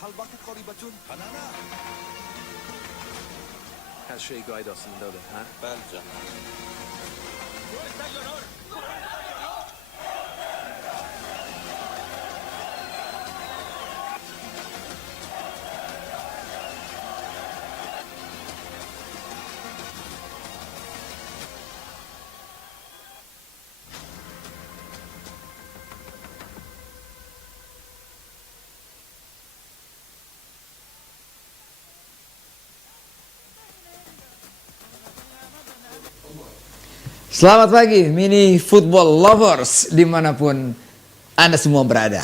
Her şey gaydasında da, ha? Bence. Selamat pagi mini football lovers dimanapun Anda semua berada.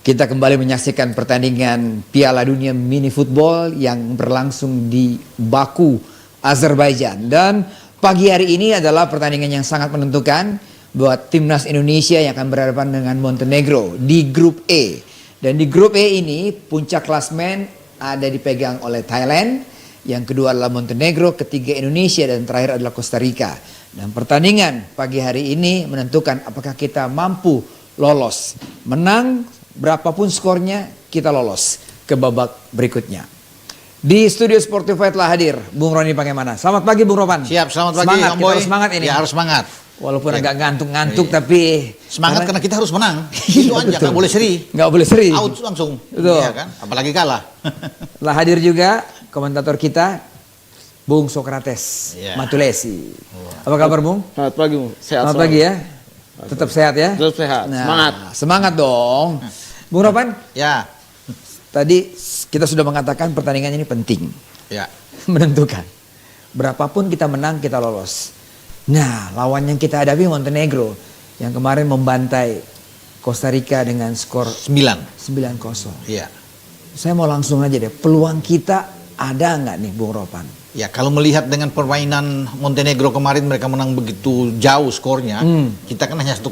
Kita kembali menyaksikan pertandingan Piala Dunia mini football yang berlangsung di Baku, Azerbaijan. Dan pagi hari ini adalah pertandingan yang sangat menentukan buat timnas Indonesia yang akan berhadapan dengan Montenegro di grup E. Dan di grup E ini puncak klasmen ada dipegang oleh Thailand, yang kedua adalah Montenegro, ketiga Indonesia, dan terakhir adalah Costa Rica. Dan pertandingan pagi hari ini menentukan apakah kita mampu lolos. Menang berapapun skornya, kita lolos ke babak berikutnya. Di studio Sportified telah hadir Bung Roni bagaimana? Selamat pagi Bung Ropan. Siap, selamat pagi semangat, Bang Boy. harus semangat ini. Ya harus semangat. Walaupun agak ngantuk-ngantuk tapi semangat karena kita harus menang. Itu aja, nggak boleh seri. Nggak boleh seri. Out langsung. Betul. Iya kan? Apalagi kalah. Telah hadir juga komentator kita Bung Sokrates Matulesi. Apa kabar Bung? Selamat pagi Bung. Sehat selamat pagi ya. Tetap sehat ya. Tetap sehat. Nah, semangat. Semangat dong. Bung Ropan. Ya. Tadi kita sudah mengatakan pertandingan ini penting. Ya. Menentukan. Berapapun kita menang kita lolos. Nah, lawan yang kita hadapi Montenegro yang kemarin membantai Costa Rica dengan skor 9-0. Iya. Saya mau langsung aja deh. Peluang kita ada nggak nih Bung Ropan? Ya kalau melihat dengan permainan Montenegro kemarin mereka menang begitu jauh skornya, kita kan hanya 1-0.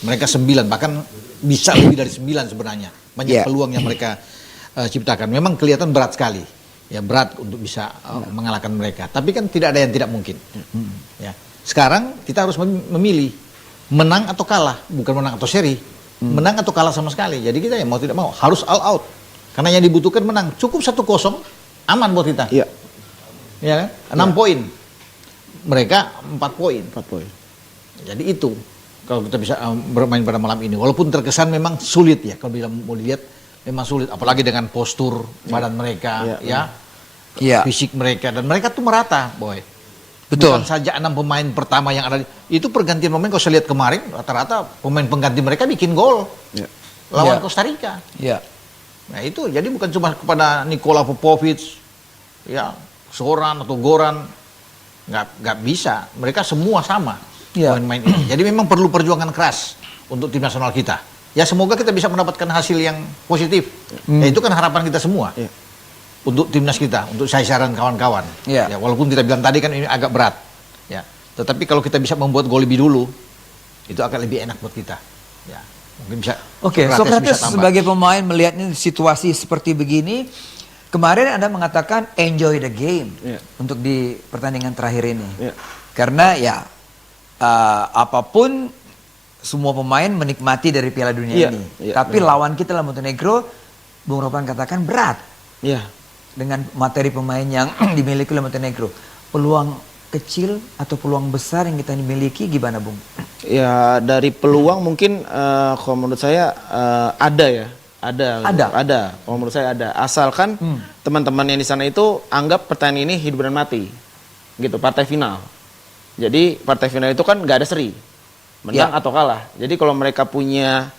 Mereka 9, bahkan bisa lebih dari 9 sebenarnya. Banyak peluang yang mereka ciptakan. Memang kelihatan berat sekali. Ya berat untuk bisa mengalahkan mereka. Tapi kan tidak ada yang tidak mungkin. Ya. Sekarang kita harus memilih menang atau kalah, bukan menang atau seri. Menang atau kalah sama sekali. Jadi kita ya mau tidak mau harus all out. Karena yang dibutuhkan menang. Cukup 1-0 aman buat kita. Iya. Ya kan? 6 poin. Mereka 4 poin. 4 poin. Jadi itu kalau kita bisa bermain pada malam ini. Walaupun terkesan memang sulit ya. Kalau mau dilihat memang sulit. Apalagi dengan postur badan mereka. Fisik mereka. Dan mereka tuh merata Boy. Betul. Bukan saja 6 pemain pertama yang ada. Itu pergantian pemain kalau saya lihat kemarin. Rata-rata pemain pengganti mereka bikin gol. Lawan Costa Rica. Nah itu jadi bukan cuma kepada Nikola Popovic. Ya. Soran atau Goran nggak bisa, mereka semua sama main-main ini. Jadi memang perlu perjuangan keras untuk tim nasional kita. Ya semoga kita bisa mendapatkan hasil yang positif. Ya itu kan harapan kita semua untuk timnas kita, untuk saya saran kawan-kawan. Ya walaupun kita bilang tadi kan ini agak berat. Ya, tetapi kalau kita bisa membuat gol lebih dulu, itu akan lebih enak buat kita. Ya, mungkin bisa. Oke, Sokrates sebagai pemain melihatnya situasi seperti begini. Kemarin Anda mengatakan enjoy the game untuk di pertandingan terakhir ini. Karena ya apapun semua pemain menikmati dari Piala Dunia ini. Tapi lawan kita lah Montenegro, Bung Ropan katakan berat. Dengan materi pemain yang dimiliki oleh Montenegro. Peluang kecil atau peluang besar yang kita miliki gimana Bung? Ya dari peluang mungkin kalau menurut saya ada ya. Ada. Kalau menurut saya ada. Asalkan teman-teman yang di sana itu anggap pertandingan ini hidup dan mati, gitu. Partai final. Jadi partai final itu kan nggak ada seri, menang atau kalah. Jadi kalau mereka punya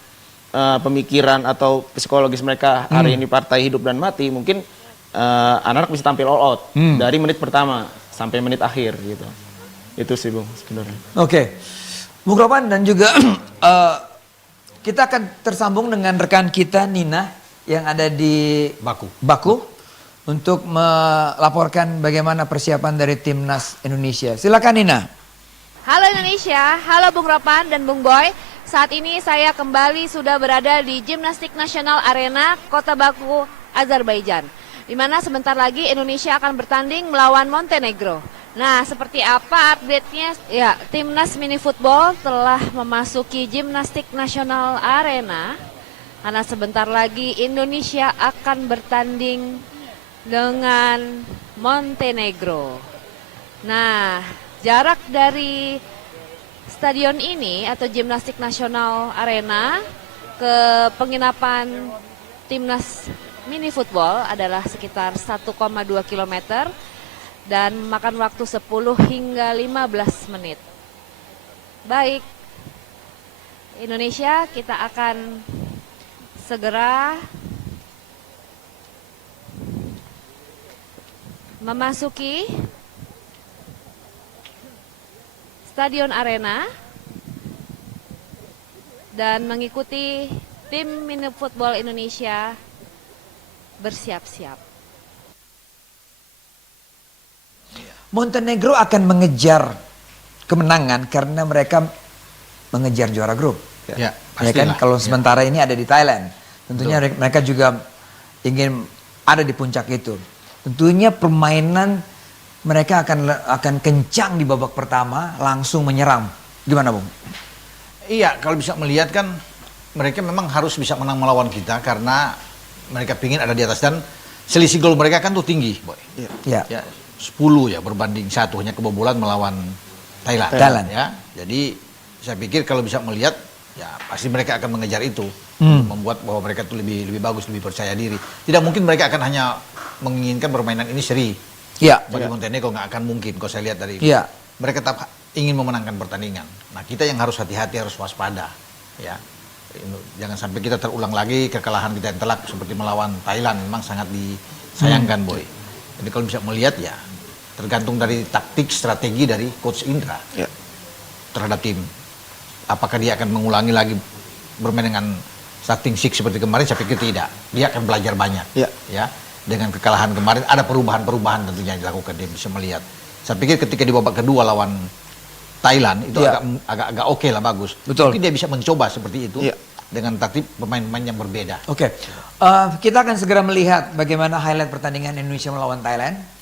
pemikiran atau psikologis mereka hari ini partai hidup dan mati, mungkin anak-anak bisa tampil all out dari menit pertama sampai menit akhir, gitu. Itu sih Bung sebenarnya. Oke, Bung Ropan dan juga kita akan tersambung dengan rekan kita Nina yang ada di Baku untuk melaporkan bagaimana persiapan dari timnas Indonesia. Silakan Nina. Halo Indonesia, halo Bung Ropan dan Bung Boy. Saat ini saya kembali sudah berada di Gimnastik Nasional Arena Kota Baku, Azerbaijan. Di mana sebentar lagi Indonesia akan bertanding melawan Montenegro. Nah, seperti apa update-nya? Ya, timnas Minifootball telah memasuki Gimnastik Nasional Arena Karena sebentar lagi Indonesia akan bertanding dengan Montenegro. Nah, jarak dari stadion ini atau Gimnastik Nasional Arena ke penginapan timnas Minifootball adalah sekitar 1,2 km dan makan waktu 10 hingga 15 menit. Baik, Indonesia, kita akan segera memasuki Stadion Arena dan mengikuti tim Minifootball Indonesia bersiap-siap. Montenegro akan mengejar kemenangan karena mereka mengejar juara grup. Ya, Ya kan, kalau sementara ini ada di Thailand. Tentunya mereka juga ingin ada di puncak itu. Tentunya permainan mereka akan kencang di babak pertama, langsung menyerang. Gimana, Bung? Iya, kalau bisa melihat kan mereka memang harus bisa menang melawan kita karena mereka pingin ada di atas dan selisih gol mereka kan tuh tinggi, Boy. Iya. Ya, 10 ya berbanding 1 hanya kebobolan melawan Thailand. Ya. Jadi saya pikir kalau bisa melihat ya pasti mereka akan mengejar itu, membuat bahwa mereka itu lebih bagus, lebih percaya diri. Tidak mungkin mereka akan hanya menginginkan permainan ini seri. Iya. Bagi Montenegro nggak akan mungkin kalau saya lihat dari Iya. mereka tetap ingin memenangkan pertandingan. Nah, kita yang harus hati-hati, harus waspada, ya. Jangan sampai kita terulang lagi kekalahan kita yang telak seperti melawan Thailand, memang sangat disayangkan, Boy. Jadi kalau bisa melihat ya tergantung dari taktik strategi dari Coach Indra terhadap tim. Apakah dia akan mengulangi lagi bermain dengan starting six seperti kemarin? Saya pikir tidak. Dia akan belajar banyak. Ya. Dengan kekalahan kemarin ada perubahan-perubahan tentunya yang dilakukan, dia bisa melihat. Saya pikir ketika di babak kedua lawan Thailand itu agak oke lah, bagus. Betul. Mungkin dia bisa mencoba seperti itu dengan taktik pemain-pemain yang berbeda. Oke. Kita akan segera melihat bagaimana highlight pertandingan Indonesia melawan Thailand.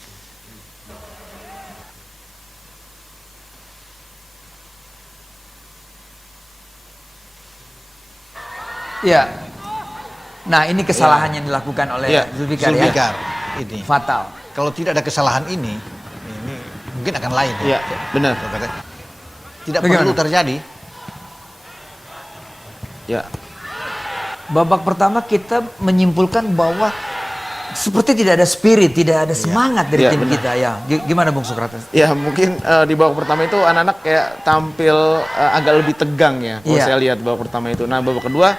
Ya. Nah, ini kesalahan yang dilakukan oleh Zulfikar ya. Ini. Fatal. Kalau tidak ada kesalahan ini mungkin akan lain. Iya, benar. Tidak Bagaimana? perlu terjadi. Ya. Babak pertama kita menyimpulkan bahwa seperti tidak ada spirit, tidak ada semangat dari tim kita ya. Gimana Bung Sokrates? Ya mungkin di babak pertama itu anak-anak kayak tampil agak lebih tegang ya. Kalau saya lihat babak pertama itu. Nah babak kedua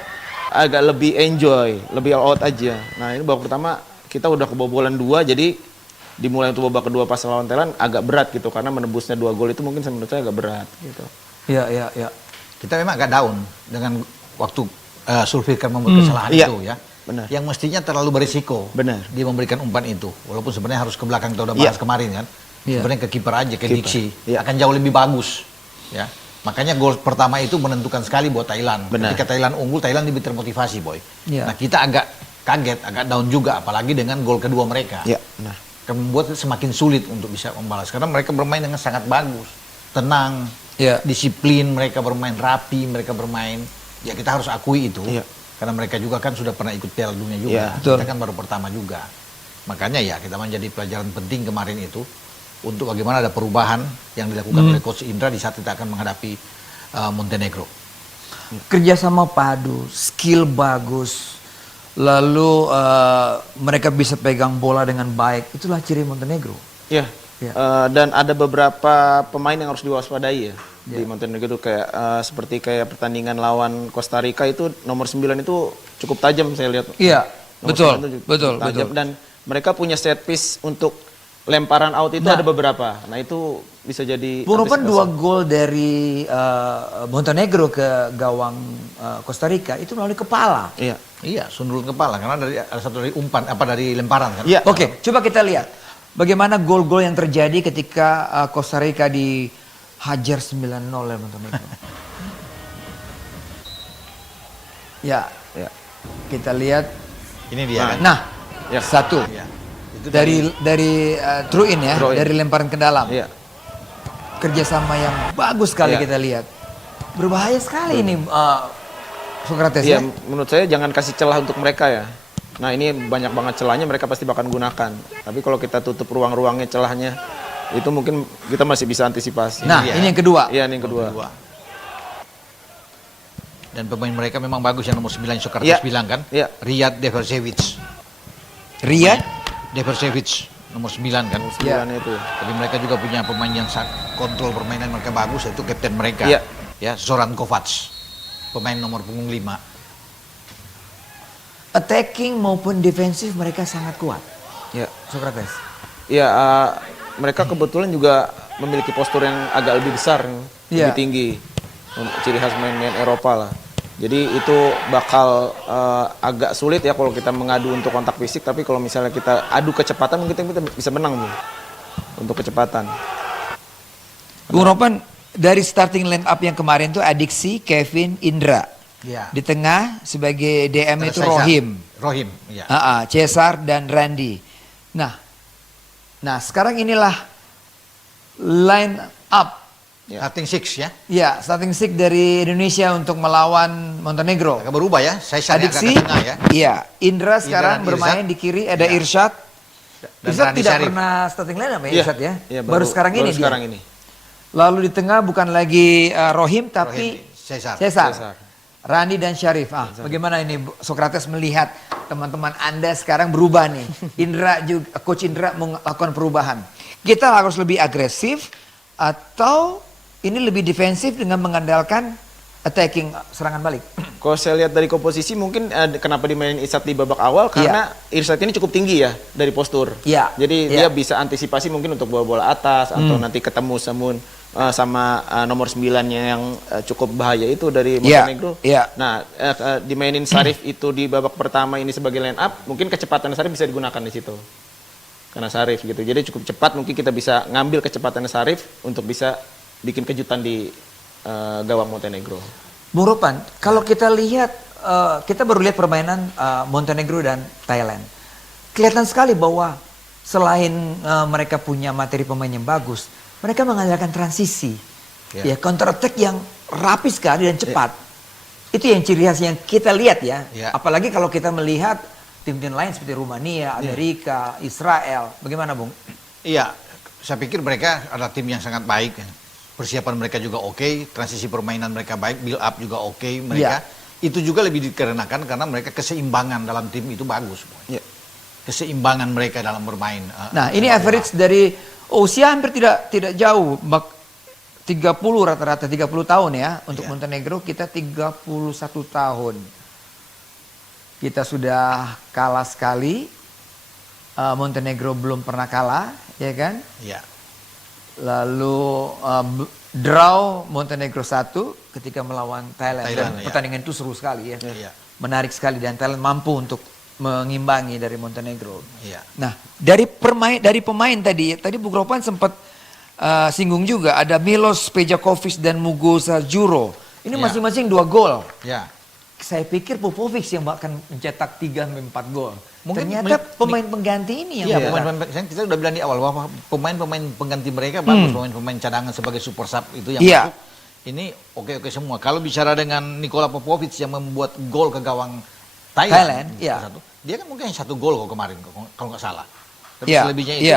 agak lebih enjoy, lebih all out aja. Nah ini babak pertama kita udah kebobolan 2, jadi dimulai untuk babak kedua pas lawan Thailand agak berat gitu karena menembusnya 2 gol itu mungkin menurut saya agak berat gitu. Iya. Kita memang agak down dengan waktu Zulfikar membuat kesalahan itu ya. Benar. Yang mestinya terlalu berisiko. Benar. Dia memberikan umpan itu. Walaupun sebenarnya harus ke belakang, kita udah bahas kemarin kan. Sebenarnya ke kiper aja, ke Diksi. Akan jauh lebih bagus. Ya. Makanya gol pertama itu menentukan sekali buat Thailand. Benar. Ketika Thailand unggul, Thailand lebih termotivasi, Boy. Iya. Nah, kita agak kaget, agak down juga, apalagi dengan gol kedua mereka. Iya, benar. Akan membuat semakin sulit untuk bisa membalas. Karena mereka bermain dengan sangat bagus. Tenang, disiplin, mereka bermain rapi, mereka bermain. Ya kita harus akui itu. Iya. Karena mereka juga kan sudah pernah ikut Piala Dunia juga. Kita kan baru pertama juga. Makanya ya kita menjadi pelajaran penting kemarin itu untuk bagaimana ada perubahan yang dilakukan oleh Coach Indra di saat kita akan menghadapi Montenegro. Kerjasama padu, skill bagus, lalu mereka bisa pegang bola dengan baik. Itulah ciri Montenegro. Iya. Dan ada beberapa pemain yang harus diwaspadai ya. Di Montenegro kayak seperti kayak pertandingan lawan Costa Rica itu nomor 9 itu cukup tajam saya lihat. Iya, Nomor 9 itu betul. tajam. Dan mereka punya set piece untuk lemparan out itu ada beberapa. Nah itu bisa jadi. Bung Ropan 2 gol dari Montenegro ke gawang Costa Rica itu melalui kepala. Iya, sundulan kepala karena ada satu dari umpan dari lemparan kan. Iya. Oke, coba kita lihat bagaimana gol-gol yang terjadi ketika Costa Rica dihajar 9-0 oleh Montenegro. Ya. Kita lihat. Ini dia kan. Nah, satu. Itu dari throw in ya, dari lemparan ke dalam. Kerjasama yang bagus sekali kita lihat. Berbahaya sekali ini Sokrates Iya, ya? menurut saya jangan kasih celah untuk mereka ya. Nah ini banyak banget celahnya, mereka pasti bakal gunakan. Tapi kalau kita tutup ruang-ruangnya, celahnya, itu mungkin kita masih bisa antisipasi. Nah, ini yang kedua. Iya, ini yang kedua. Dan pemain mereka memang bagus yang nomor 9 Sokrates bilang kan. Iya. Riyad Deversevic. Riyad Deversevic nomor 9 kan. Sembilan itu. Tapi mereka juga punya pemain yang kontrol permainan mereka bagus, yaitu kapten mereka. Iya. Ya, Zoran Kovac. Pemain nomor punggung 5. Attacking maupun defensif mereka sangat kuat. Iya. Sokrates. Iya, mereka kebetulan juga memiliki postur yang agak lebih besar, Iya. lebih tinggi. Ciri khas main-main Eropa lah. Jadi itu bakal agak sulit ya kalau kita mengadu untuk kontak fisik, tapi kalau misalnya kita adu kecepatan mungkin kita bisa menang nih untuk kecepatan. Bung Ropan, dari starting line up yang kemarin tuh Adiksi, Kevin, Indra. Ya. Di tengah sebagai DM itu Cesar. Rohim. Rohim, ya. Cesar dan Randy. Nah sekarang inilah line up. Starting 6 ya. Ya, starting six dari Indonesia untuk melawan Montenegro. Agak berubah ya. Cesar agak Adiksi, ke tengah ya. iya. Indra sekarang dan bermain Irsyad. di kiri, ada Iya. Irsyad. Dan Irsyad Randy tidak Syarif. pernah starting line up ya, Iya, Irsyad ya? iya, baru sekarang ini dia. ini. Lalu di tengah bukan lagi Rohim, tapi Rohim, Cesar. Cesar. Randi dan Syarif. Bagaimana ini Sokrates melihat teman-teman Anda sekarang berubah nih. Indra juga, Coach Indra melakukan perubahan. Kita harus lebih agresif atau ini lebih defensif dengan mengandalkan attacking serangan balik? Kalau saya lihat dari komposisi mungkin kenapa dimainin Irsyad di babak awal karena Irsyad ini cukup tinggi ya dari postur. Iya. Jadi dia bisa antisipasi mungkin untuk bola-bola atas atau nanti ketemu sama nomor 9-nya yang cukup bahaya itu dari Montenegro. Iya. Nah, dimainin Syarif itu di babak pertama ini sebagai line up, mungkin kecepatan Syarif bisa digunakan di situ. Karena Syarif gitu. Jadi cukup cepat mungkin kita bisa ngambil kecepatan Syarif untuk bisa bikin kejutan di gawang Montenegro. Bung Ropan, kalau kita lihat, kita baru lihat permainan Montenegro dan Thailand. Kelihatan sekali bahwa selain mereka punya materi pemain yang bagus, mereka mengandalkan transisi. Ya, counter attack yang rapi sekali dan cepat. Itu yang ciri khas yang kita lihat ya. Apalagi kalau kita melihat tim-tim lain seperti Rumania, Amerika, Israel. Bagaimana Bung? Iya, saya pikir mereka adalah tim yang sangat baik. Persiapan mereka juga oke, transisi permainan mereka baik, build up juga oke. Mereka itu juga lebih dikarenakan karena mereka keseimbangan dalam tim itu bagus. Keseimbangan mereka dalam bermain. Nah, ini average dari usia hampir tidak jauh. 30 rata-rata 30 tahun ya. Untuk Montenegro kita 31 tahun. Kita sudah kalah sekali. Montenegro belum pernah kalah, ya kan? Iya. Lalu draw Montenegro 1 ketika melawan Thailand. Dan pertandingan itu seru sekali ya. Menarik sekali dan Thailand mampu untuk mengimbangi dari Montenegro. Nah, dari pemain tadi Bung Ropan sempat singgung juga ada Milos Pejakovic dan Mugosa Juro. Ini masing-masing 2 gol. Saya pikir Popovic yang akan mencetak 3-4 gol. Ternyata pemain pengganti ini yang kita udah bilang di awal bahwa pemain-pemain pengganti mereka bagus, pemain-pemain cadangan sebagai super sub itu yang masuk. Ini oke semua. Kalau bicara dengan Nikola Popovic yang membuat gol ke gawang Thailand dia kan mungkin 1 gol kok kemarin kalau nggak salah. Tapi selebihnya itu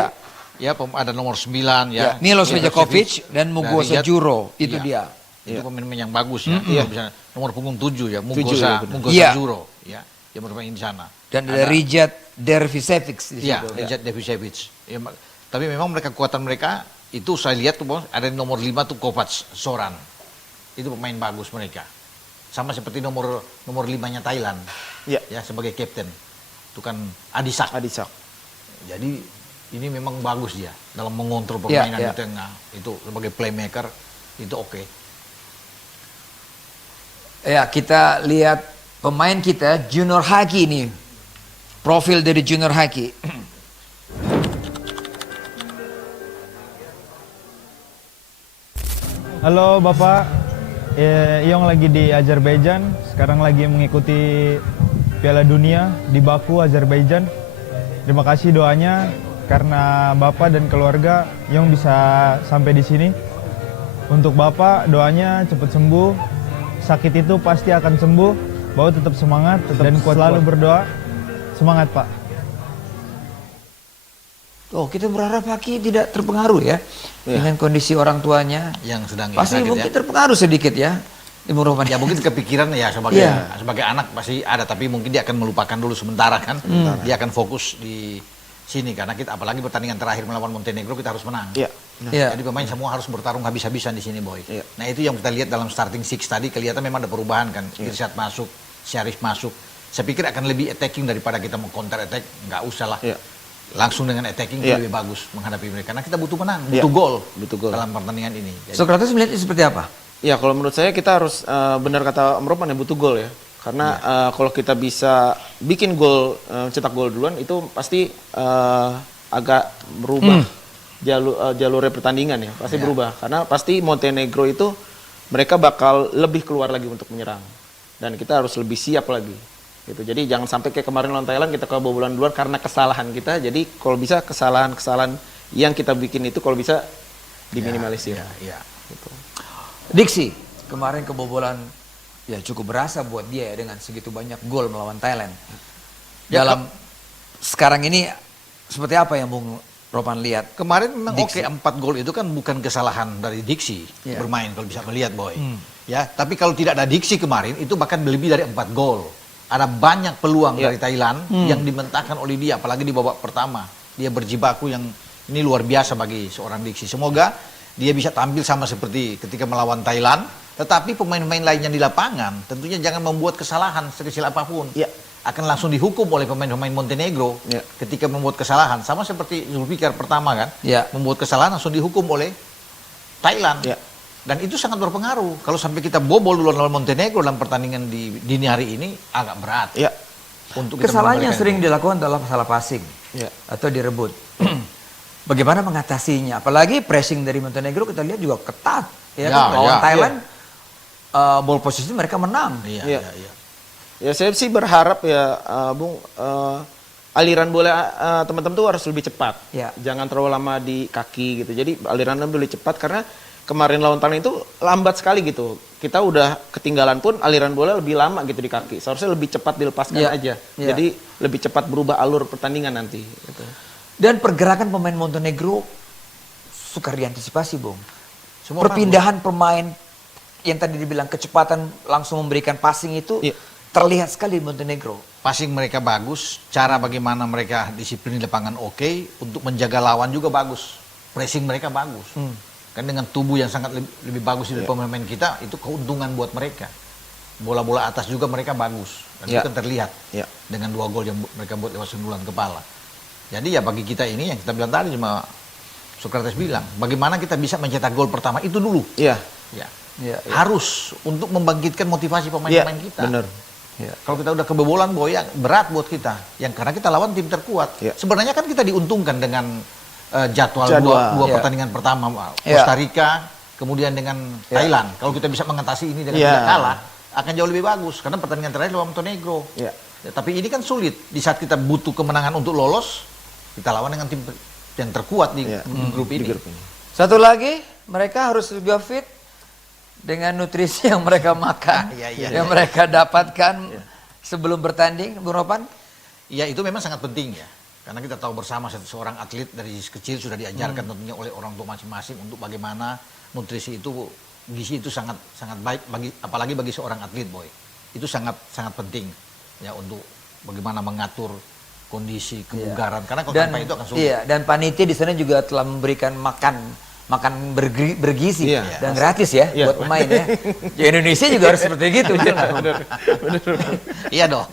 ya ada nomor 9 ya. Milos Pejakovic dan Mugosa Juro itu dia. Itu pemain-pemain yang bagus ya. Bisa nomor punggung 7 ya, Mugosa Juro ya. Yang bermain di sana. Dan ada Riyad Dervisevic di situ. Iya, Riyad Dervisevic. Ya, tapi memang kekuatan mereka itu saya lihat tuh ada di nomor 5 tuh Kovac, Zoran. Itu pemain bagus mereka. Sama seperti nomor 5-nya Thailand. Ya, sebagai kapten. Itu kan Adisak. Jadi ini memang bagus dia dalam mengontrol permainan di tengah. Itu sebagai playmaker itu oke. Ya, kita lihat pemain kita Junior Haki ini. Profil dari Junior Haki. Halo Bapak, Yong lagi di Azerbaijan, sekarang lagi mengikuti Piala Dunia di Baku, Azerbaijan. Terima kasih doanya karena Bapak dan keluarga Yong bisa sampai di sini. Untuk Bapak doanya cepat sembuh, sakit itu pasti akan sembuh. bahwa tetap semangat, dan selalu berdoa. Semangat Pak. Oh, kita berharap Haki tidak terpengaruh ya dengan kondisi orang tuanya yang sedang pasti sakit, mungkin ya. Terpengaruh sedikit ya. Ya mungkin kepikiran ya sebagai anak pasti ada, tapi mungkin dia akan melupakan dulu sementara kan. Dia akan fokus di sini karena kita apalagi pertandingan terakhir melawan Montenegro kita harus menang. Jadi pemain semua harus bertarung habis-habisan di sini, Boy. Nah, itu yang kita lihat dalam starting six tadi, kelihatan memang ada perubahan kan. Irsyad masuk, Syarif masuk. Saya pikir akan lebih attacking daripada kita mau counter attack, nggak usah lah. Langsung dengan attacking lebih bagus menghadapi mereka karena kita butuh menang, butuh gol dalam pertandingan ini. Jadi, Sokrates melihat seperti apa? Ya, kalau menurut saya kita harus benar kata Om Ropan ya, butuh gol ya. Karena kalau kita bisa bikin gol, cetak gol duluan itu pasti agak berubah jalurnya pertandingan ya, pasti berubah. Karena pasti Montenegro itu mereka bakal lebih keluar lagi untuk menyerang dan kita harus lebih siap lagi. Gitu. Jadi jangan sampai kayak kemarin lawan Thailand kita kebobolan duluan karena kesalahan kita. Jadi kalau bisa kesalahan-kesalahan yang kita bikin itu kalau bisa diminimalisir. Gitu. Diksi kemarin kebobolan ya cukup berasa buat dia ya dengan segitu banyak gol melawan Thailand. Dalam sekarang ini seperti apa yang Bung Ropan lihat? Kemarin memang oke, 4 gol itu kan bukan kesalahan dari Diksi bermain kalau bisa melihat, Boy. Ya, tapi kalau tidak ada Diksi kemarin itu bahkan lebih dari 4 gol. Ada banyak peluang dari Thailand yang dimentahkan oleh dia, apalagi di babak pertama. Dia berjibaku yang ini luar biasa bagi seorang Diksi. Semoga dia bisa tampil sama seperti ketika melawan Thailand, tetapi pemain-pemain lainnya di lapangan tentunya jangan membuat kesalahan sekecil apapun. Akan langsung dihukum oleh pemain-pemain Montenegro ketika membuat kesalahan. Sama seperti Zulfikar pertama kan, membuat kesalahan langsung dihukum oleh Thailand. Dan itu sangat berpengaruh. Kalau sampai kita bobol duluan lawan Montenegro dalam pertandingan di dini hari ini agak berat. Untuk kesalahan yang sering dilakukan adalah salah passing atau direbut. Bagaimana mengatasinya? Apalagi pressing dari Montenegro kita lihat juga ketat. Lawan Thailand ball position mereka menang. Ya saya sih berharap ya Bung, aliran bola teman-teman tuh harus lebih cepat. Jangan terlalu lama di kaki gitu. Jadi alirannya lebih cepat karena kemarin lawan Thailand itu lambat sekali gitu. Kita udah ketinggalan pun aliran bola lebih lama gitu di kaki. Seharusnya lebih cepat dilepaskan aja. Jadi lebih cepat berubah alur pertandingan nanti. Gitu. Dan pergerakan pemain Montenegro sukar diantisipasi, Bung. Perpindahan pemain yang tadi dibilang kecepatan langsung memberikan passing itu terlihat sekali di Montenegro. Passing mereka bagus, cara bagaimana mereka disiplin di lapangan oke, untuk menjaga lawan juga bagus. Pressing mereka bagus. Kan dengan tubuh yang sangat lebih bagus dari pemain kita, itu keuntungan buat mereka. Bola-bola atas juga mereka bagus. Dan itu kan terlihat dengan 2 gol yang mereka buat lewat sundulan kepala. Jadi ya bagi kita ini yang kita bilang tadi, cuma Sokrates bilang, bagaimana kita bisa mencetak gol pertama itu dulu. Harus untuk membangkitkan motivasi pemain-pemain kita. Benar. Kalau kita udah kebobolan, Boy, berat buat kita. Yang karena kita lawan tim terkuat. Sebenarnya kan kita diuntungkan dengan jadwal dua pertandingan pertama, Costa Rica, kemudian dengan Thailand. Kalau kita bisa mengatasi ini dengan tidak kalah, akan jauh lebih bagus. Karena pertandingan terakhir lawan Montenegro. Tapi ini kan sulit. Di saat kita butuh kemenangan untuk lolos, kita lawan dengan tim yang terkuat di grup ini. Satu lagi, mereka harus juga fit dengan nutrisi yang mereka makan, yang mereka dapatkan sebelum bertanding, Bung Ropan. Ya, itu memang sangat penting ya. Karena kita tahu bersama seorang atlet dari kecil sudah diajarkan tentunya oleh orang tua masing-masing untuk bagaimana nutrisi itu, gizi itu sangat baik apalagi bagi seorang atlet, Boy. Itu sangat penting ya untuk bagaimana mengatur kondisi kebugaran. Karena kalau tanpa itu akan sulit. Dan panitia di sana juga telah memberikan makan bergizi dan gratis ya buat pemain ya. Di Indonesia juga harus seperti gitu. Iya dong.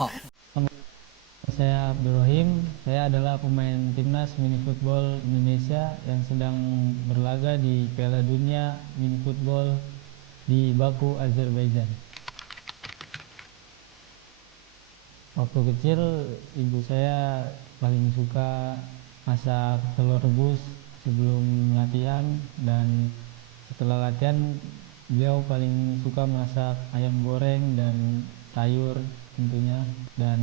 Saya Abdul Rahim, saya adalah pemain timnas Minifootball Indonesia yang sedang berlaga di Piala Dunia Minifootball di Baku, Azerbaijan. Waktu kecil ibu saya paling suka masak telur rebus sebelum latihan, dan setelah latihan beliau paling suka masak ayam goreng dan sayur tentunya, dan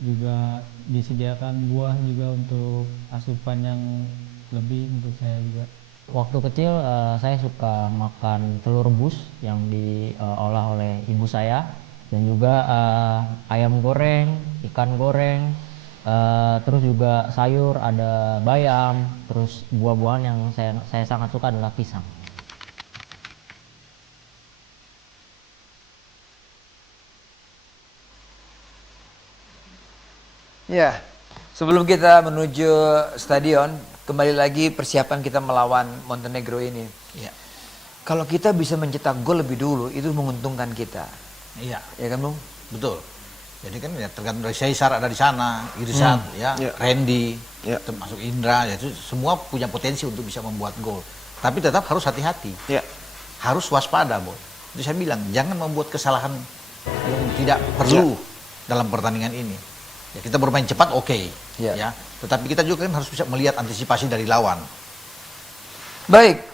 juga disediakan buah juga untuk asupan yang lebih untuk saya juga. Waktu kecil saya suka makan telur rebus yang diolah oleh ibu saya, dan juga ayam goreng, ikan goreng, terus juga sayur, ada bayam, terus buah-buahan yang saya sangat suka adalah pisang. Ya, sebelum kita menuju stadion, kembali lagi persiapan kita melawan Montenegro ini. Ya. Kalau kita bisa mencetak gol lebih dulu, itu menguntungkan kita. Iya. Ya kan, Bung? Betul. Jadi kan ya tergantung dari Caesar ada di sana, Irsat, Randy, termasuk Indra, ya itu semua punya potensi untuk bisa membuat gol. Tapi tetap harus hati-hati. Harus waspada, Boy. Jadi saya bilang jangan membuat kesalahan yang tidak perlu dalam pertandingan ini. Ya, kita bermain cepat ya. Tetapi kita juga kan harus bisa melihat antisipasi dari lawan. Baik.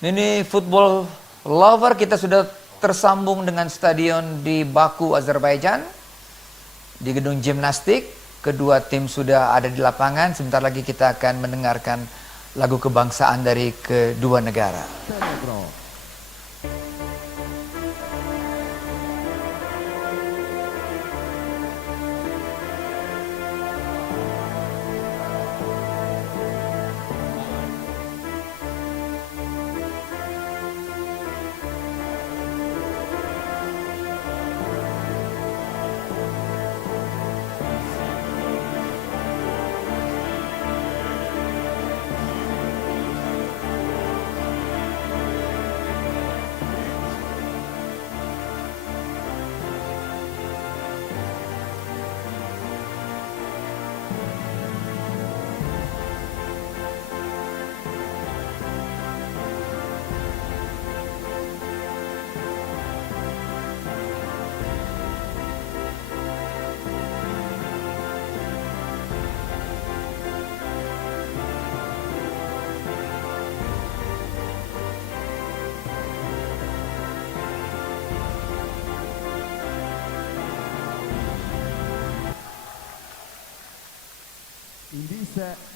Ini football lover, kita sudah tersambung dengan stadion di Baku, Azerbaijan. Di gedung gimnastik, kedua tim sudah ada di lapangan. Sebentar lagi kita akan mendengarkan lagu kebangsaan dari kedua negara.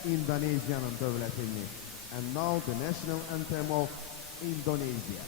Indonesian devletini. And now the national anthem of Indonesia.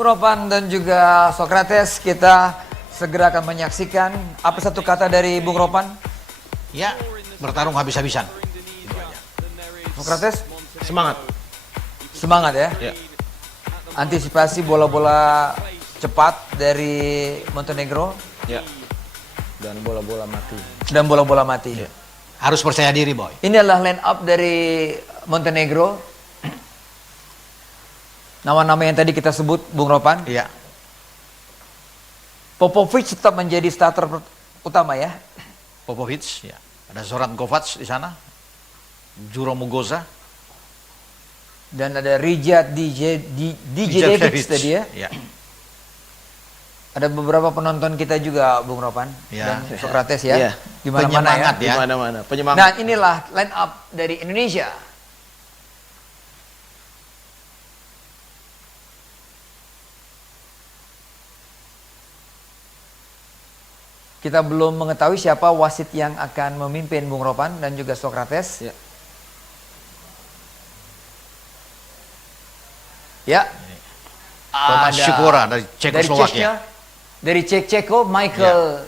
Ropan dan juga Socrates, kita segera akan menyaksikan apa satu kata dari Bung Ropan? Ya, bertarung habis-habisan. Socrates? Semangat. Semangat ya? Ya. Antisipasi bola-bola cepat dari Montenegro. Ya. Dan bola-bola mati. Dan bola-bola mati. Ya. Harus percaya diri, Boy. Ini adalah line up dari Montenegro. Nama-nama yang tadi kita sebut, Bung Ropan. Iya. Popovic tetap menjadi starter utama ya. Popovic, ya. Ada Zoran Kovac di sana. Juro Mugoza. Dan ada Rijat Dijevic tadi ya. Ya. Ada beberapa penonton kita juga, Bung Ropan Ya. dan Sokrates ya, Iya. di mana-mana ya. Penyemangat Di ya. mana-mana. Penyemangat. Nah, inilah line up dari Indonesia. Kita belum mengetahui siapa wasit yang akan memimpin, Bung Ropan dan juga Sokrates. Ya. Ya. Thomas Ada Sikora dari Cekoslovakia. Dari Ceko, Michael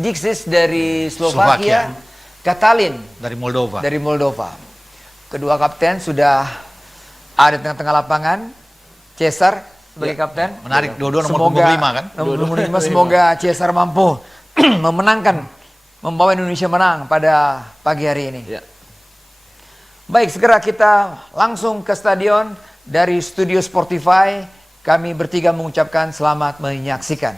Dixis dari Slovakia, Katalin Dari Moldova. dari Moldova. Kedua kapten sudah ada di tengah-tengah lapangan. Cesar sebagai kapten. Menarik, dua-dua nomor Semoga- punggung 5 kan? Nomor 5 semoga Cesar mampu memenangkan, membawa Indonesia menang pada pagi hari ini. Ya. Baik, segera kita langsung ke stadion dari studio Sportify. Kami bertiga mengucapkan selamat menyaksikan.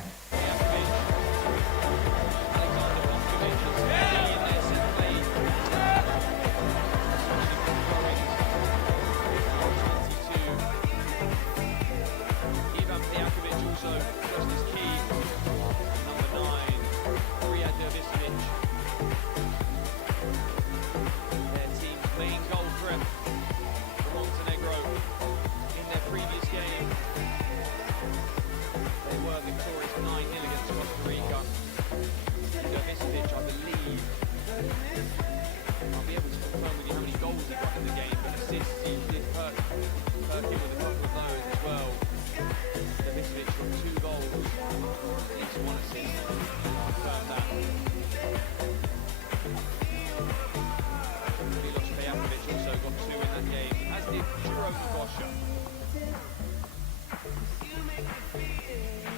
Their team's main goal threat for Montenegro in their previous game. They were victorious 9-0 against Costa Rica. Dunia, I believe, I'll be able to confirm with you how many goals he got in the game, but assists, he did perk in with a couple of those as well. Dunia got 2 goals, at least 1 assist. Confirm that. Also got 2 in that game, as did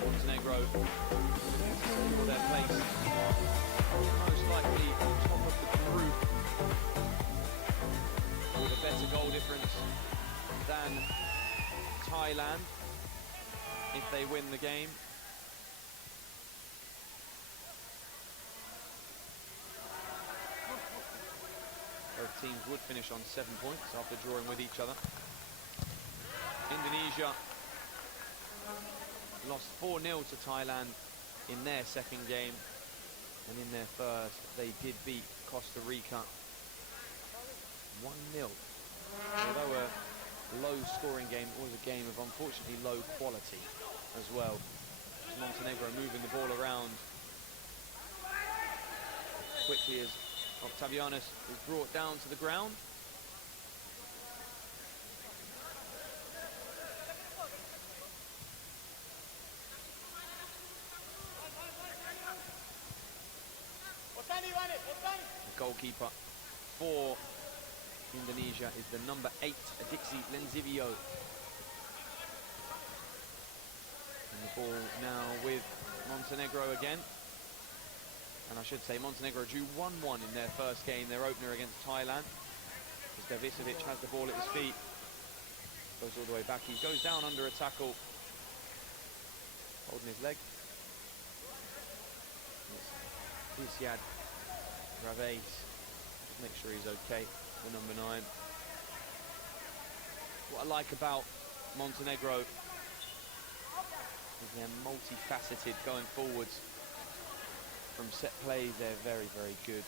Montenegro for their place. Most likely top of the group with a better goal difference than Thailand if they win the game. Both teams would finish on 7 points after drawing with each other. Indonesia lost 4-0 to Thailand in their second game, and in their first they did beat Costa Rica 1-0. Although a low-scoring game, it was a game of unfortunately low quality as well. Montenegro moving the ball around quickly as Octavianus is brought down to the ground. The goalkeeper for Indonesia is the number 8, Adiksi Lenzivio. And the ball now with Montenegro again. And I should say Montenegro drew 1-1 in their first game, their opener against Thailand. As Davisovic has the ball at his feet. Goes all the way back. He goes down under a tackle. Holding his leg. Isiad Raves. Just make sure he's okay. The number 9. What I like about Montenegro is they're multifaceted going forwards. From set plays, they're very, very good.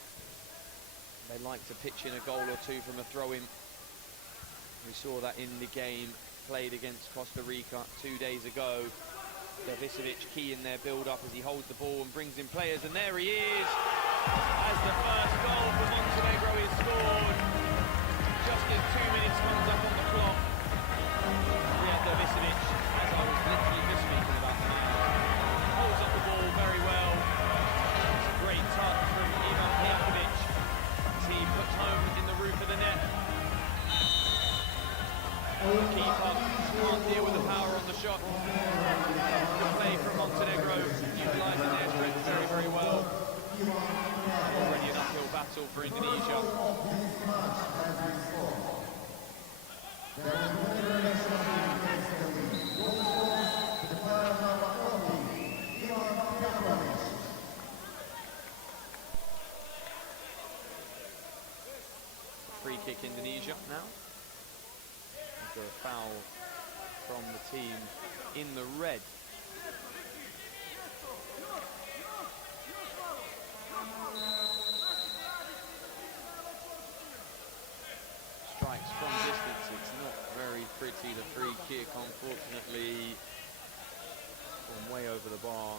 They like to pitch in a goal or two from a throw-in. We saw that in the game played against Costa Rica 2 days ago. Davisovic key in their build-up as he holds the ball and brings in players, and there he is! As the first goal for Montenegro is scored, just as 2 minutes comes up on the clock. Davisovic, as I was literally just speaking about the man, holds up the ball very well. Great touch from Ivan Pijakovic as he puts home in the roof of the net. The keeper can't deal with the power on the shot. Good play from Montenegro, utilising their strength very, very well. Already an uphill battle for Indonesia. Free kick Indonesia now. After a foul from the team in the red. pretty, the free kick, unfortunately, gone way over the bar.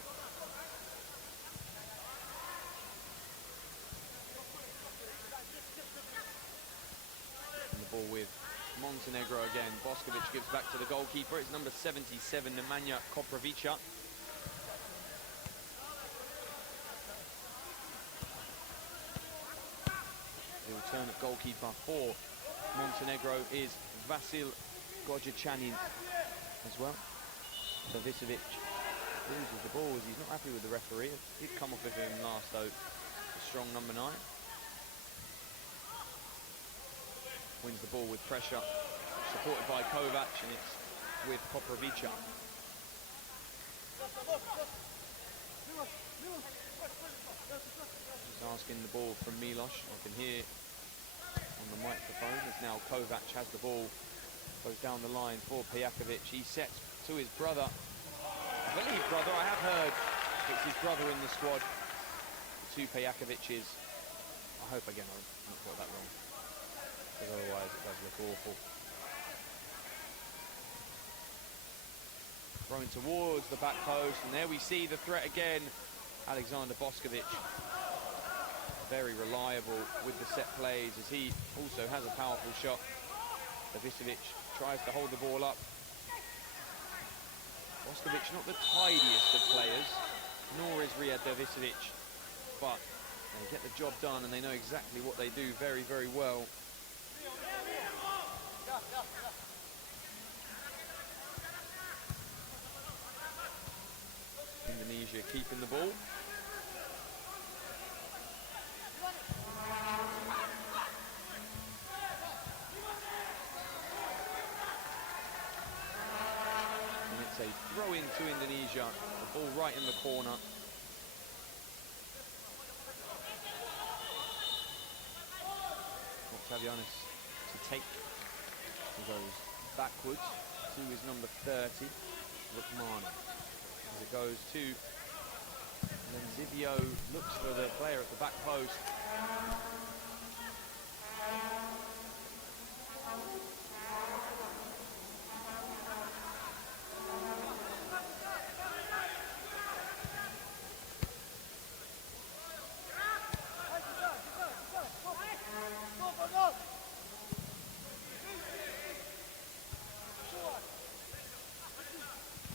And the ball with Montenegro again. Boskovic gives back to the goalkeeper. It's number 77, Nemanja Koprivica. The alternate goalkeeper for Montenegro is Vasil Gojachanin as well. Savicevic loses the ball as he's not happy with the referee. It did come off of him last though. A strong number 9. Wins the ball with pressure, supported by Kovac, and it's with Koprivica. Just asking the ball from Milos. I can hear on the microphone as now Kovac has the ball, goes down the line for Pejakovic. He sets to his brother. I believe brother, I have heard it's his brother in the squad. The two Pejakovic's. I hope again I've not got that wrong, because otherwise it does look awful. Thrown towards the back post, and there we see the threat again. Alexander Boskovic, very reliable with the set plays, as he also has a powerful shot. Savicevic tries to hold the ball up. Boskovic not the tidiest of players, nor is Riyad Davisevic, but they get the job done and they know exactly what they do very, very well. Indonesia keeping the ball. And it's a throw in to Indonesia. The ball right in the corner. Octavianus to take. He goes backwards to his number 30, Lukman. As it goes to, and then Zivio looks for the player at the back post.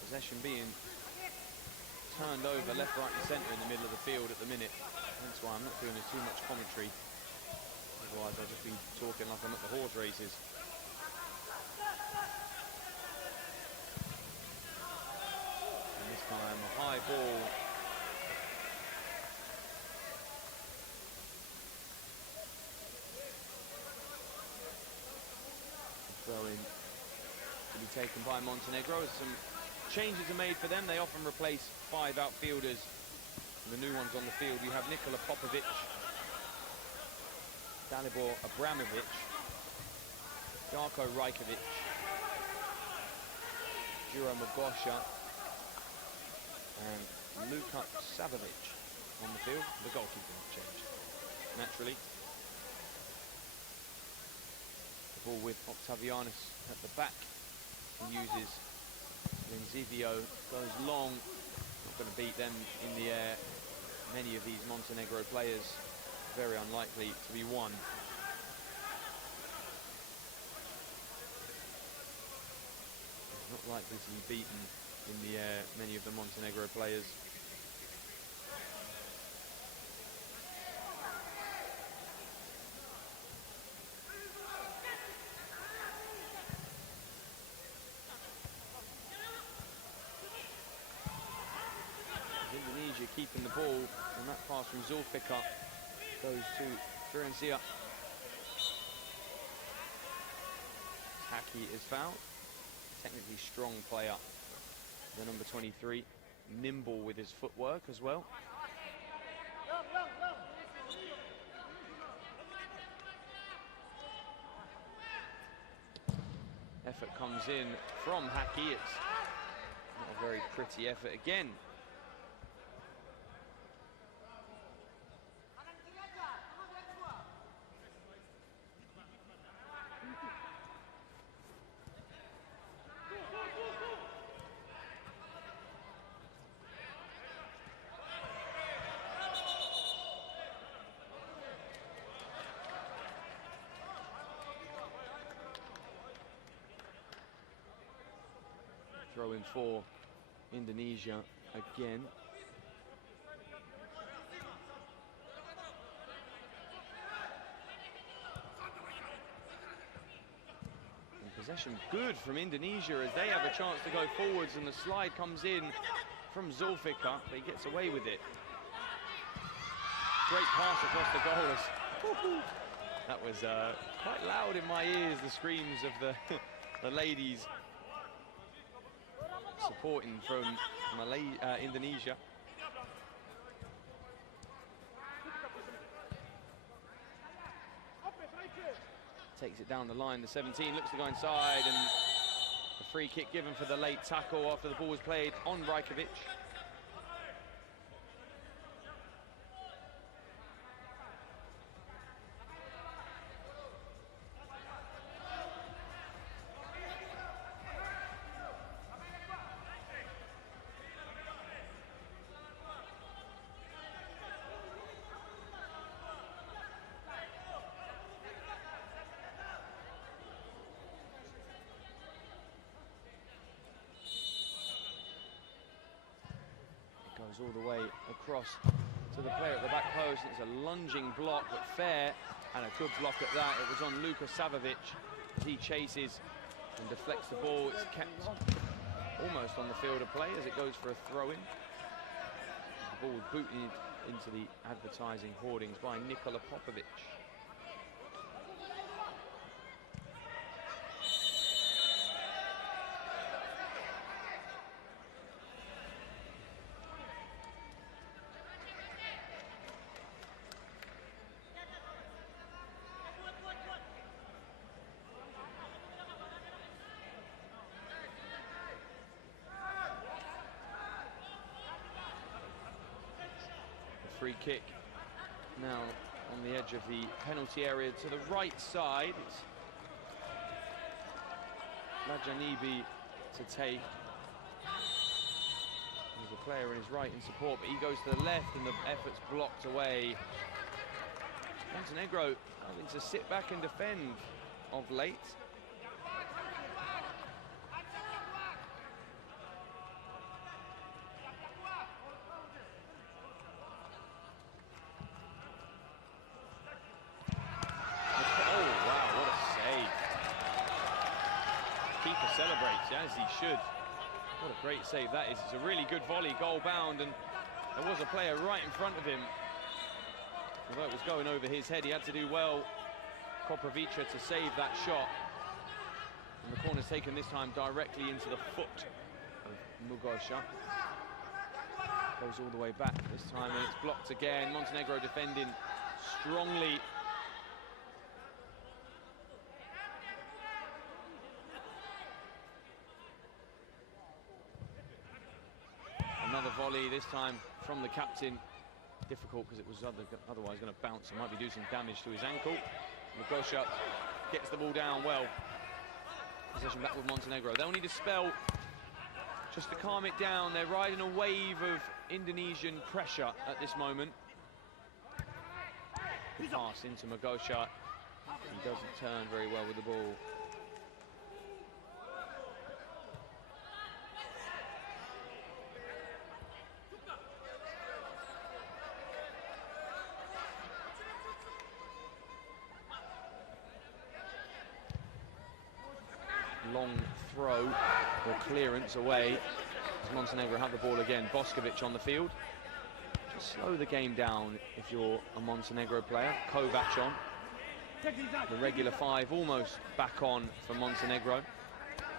Possession being turned over left, right and centre in the middle of the field at the minute. That's why I'm not doing too much commentary. Otherwise I'll just be talking like I'm at the horse races. And this time a high ball. Throw in to be taken by Montenegro. Some changes are made for them. They often replace 5 outfielders. The new ones on the field, you have Nikola Popovic, Dalibor Abramovic, Darko Rajkovic, Juro Magosha, and Luka Savovic on the field. The goalkeeper not changed, naturally. The ball with Octavianus at the back. He uses Zivio, goes long, not going to beat them in the air. Many of these Montenegro players, very unlikely to be won. Not likely to be beaten in the air, many of the Montenegro players. Indonesia keeping the ball, and that pass from Zulfikar goes to Firencia. Haki is fouled. Technically strong player, the number 23, nimble with his footwork as well. Effort comes in from Haki. It's not a very pretty effort again. throw in for Indonesia again. And possession good from Indonesia as they have a chance to go forwards, and the slide comes in from Zulfikar, but he gets away with it. Great pass across the goal. That was quite loud in my ears, the screams of the, the ladies supporting from Indonesia. Takes it down the line, the 17 looks to go inside, and a free kick given for the late tackle after the ball was played on Rajkovic. Goes all the way across to the player at the back post. It's a lunging block, but fair, and a good block at that. It was on Luka Savic as he chases and deflects the ball. It's kept almost on the field of play as it goes for a throw-in. The ball booted into the advertising hoardings by Nikola Popovic. Free kick now on the edge of the penalty area to the right side. It's Rajanibi to take. There's a player in his right in support, but he goes to the left and the effort's blocked away. Montenegro having to sit back and defend of late. Celebrates as he should. What a great save that is. It's a really good volley, goal bound, and there was a player right in front of him. Although it was going over his head, he had to do well, Popovic, to save that shot. And the corner's taken this time directly into the foot of Mugosha. Goes all the way back this time, and it's blocked again. Montenegro defending strongly. Another volley, this time from the captain. Difficult because it was otherwise going to bounce and might be doing some damage to his ankle. Mugosha gets the ball down well. Possession back with Montenegro. They'll need a spell just to calm it down. They're riding a wave of Indonesian pressure at this moment. Good pass into Mugosha. He doesn't turn very well with the ball. Long throw or clearance away as Montenegro have the ball again. Boskovic on the field. Just slow the game down if you're a Montenegro player. Kovac on. The regular five almost back on for Montenegro.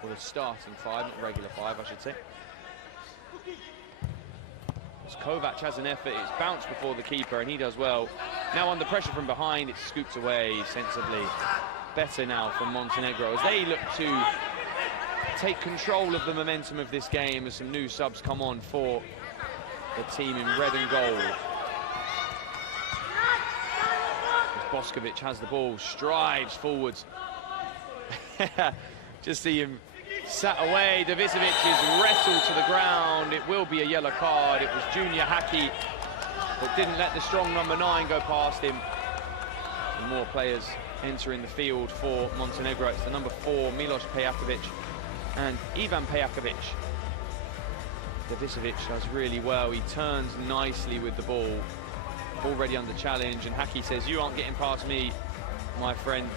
Or the starting five, not regular five, I should say. As Kovac has an effort, it's bounced before the keeper and he does well. Now under pressure from behind, it's scooped away sensibly. Better now from Montenegro as they look to take control of the momentum of this game as some new subs come on for the team in red and gold. As Boskovic has the ball, strides forwards. Just see him sat away. Davisovic is wrestled to the ground. It will be a yellow card. It was Junior Haki, but didn't let the strong number 9 go past him. And more players entering the field for Montenegro. It's the number 4, Milos Pejatovic, and Ivan Pejakovic. Davisovic does really well. He turns nicely with the ball. Already under challenge, and Haki says, "You aren't getting past me, my friend."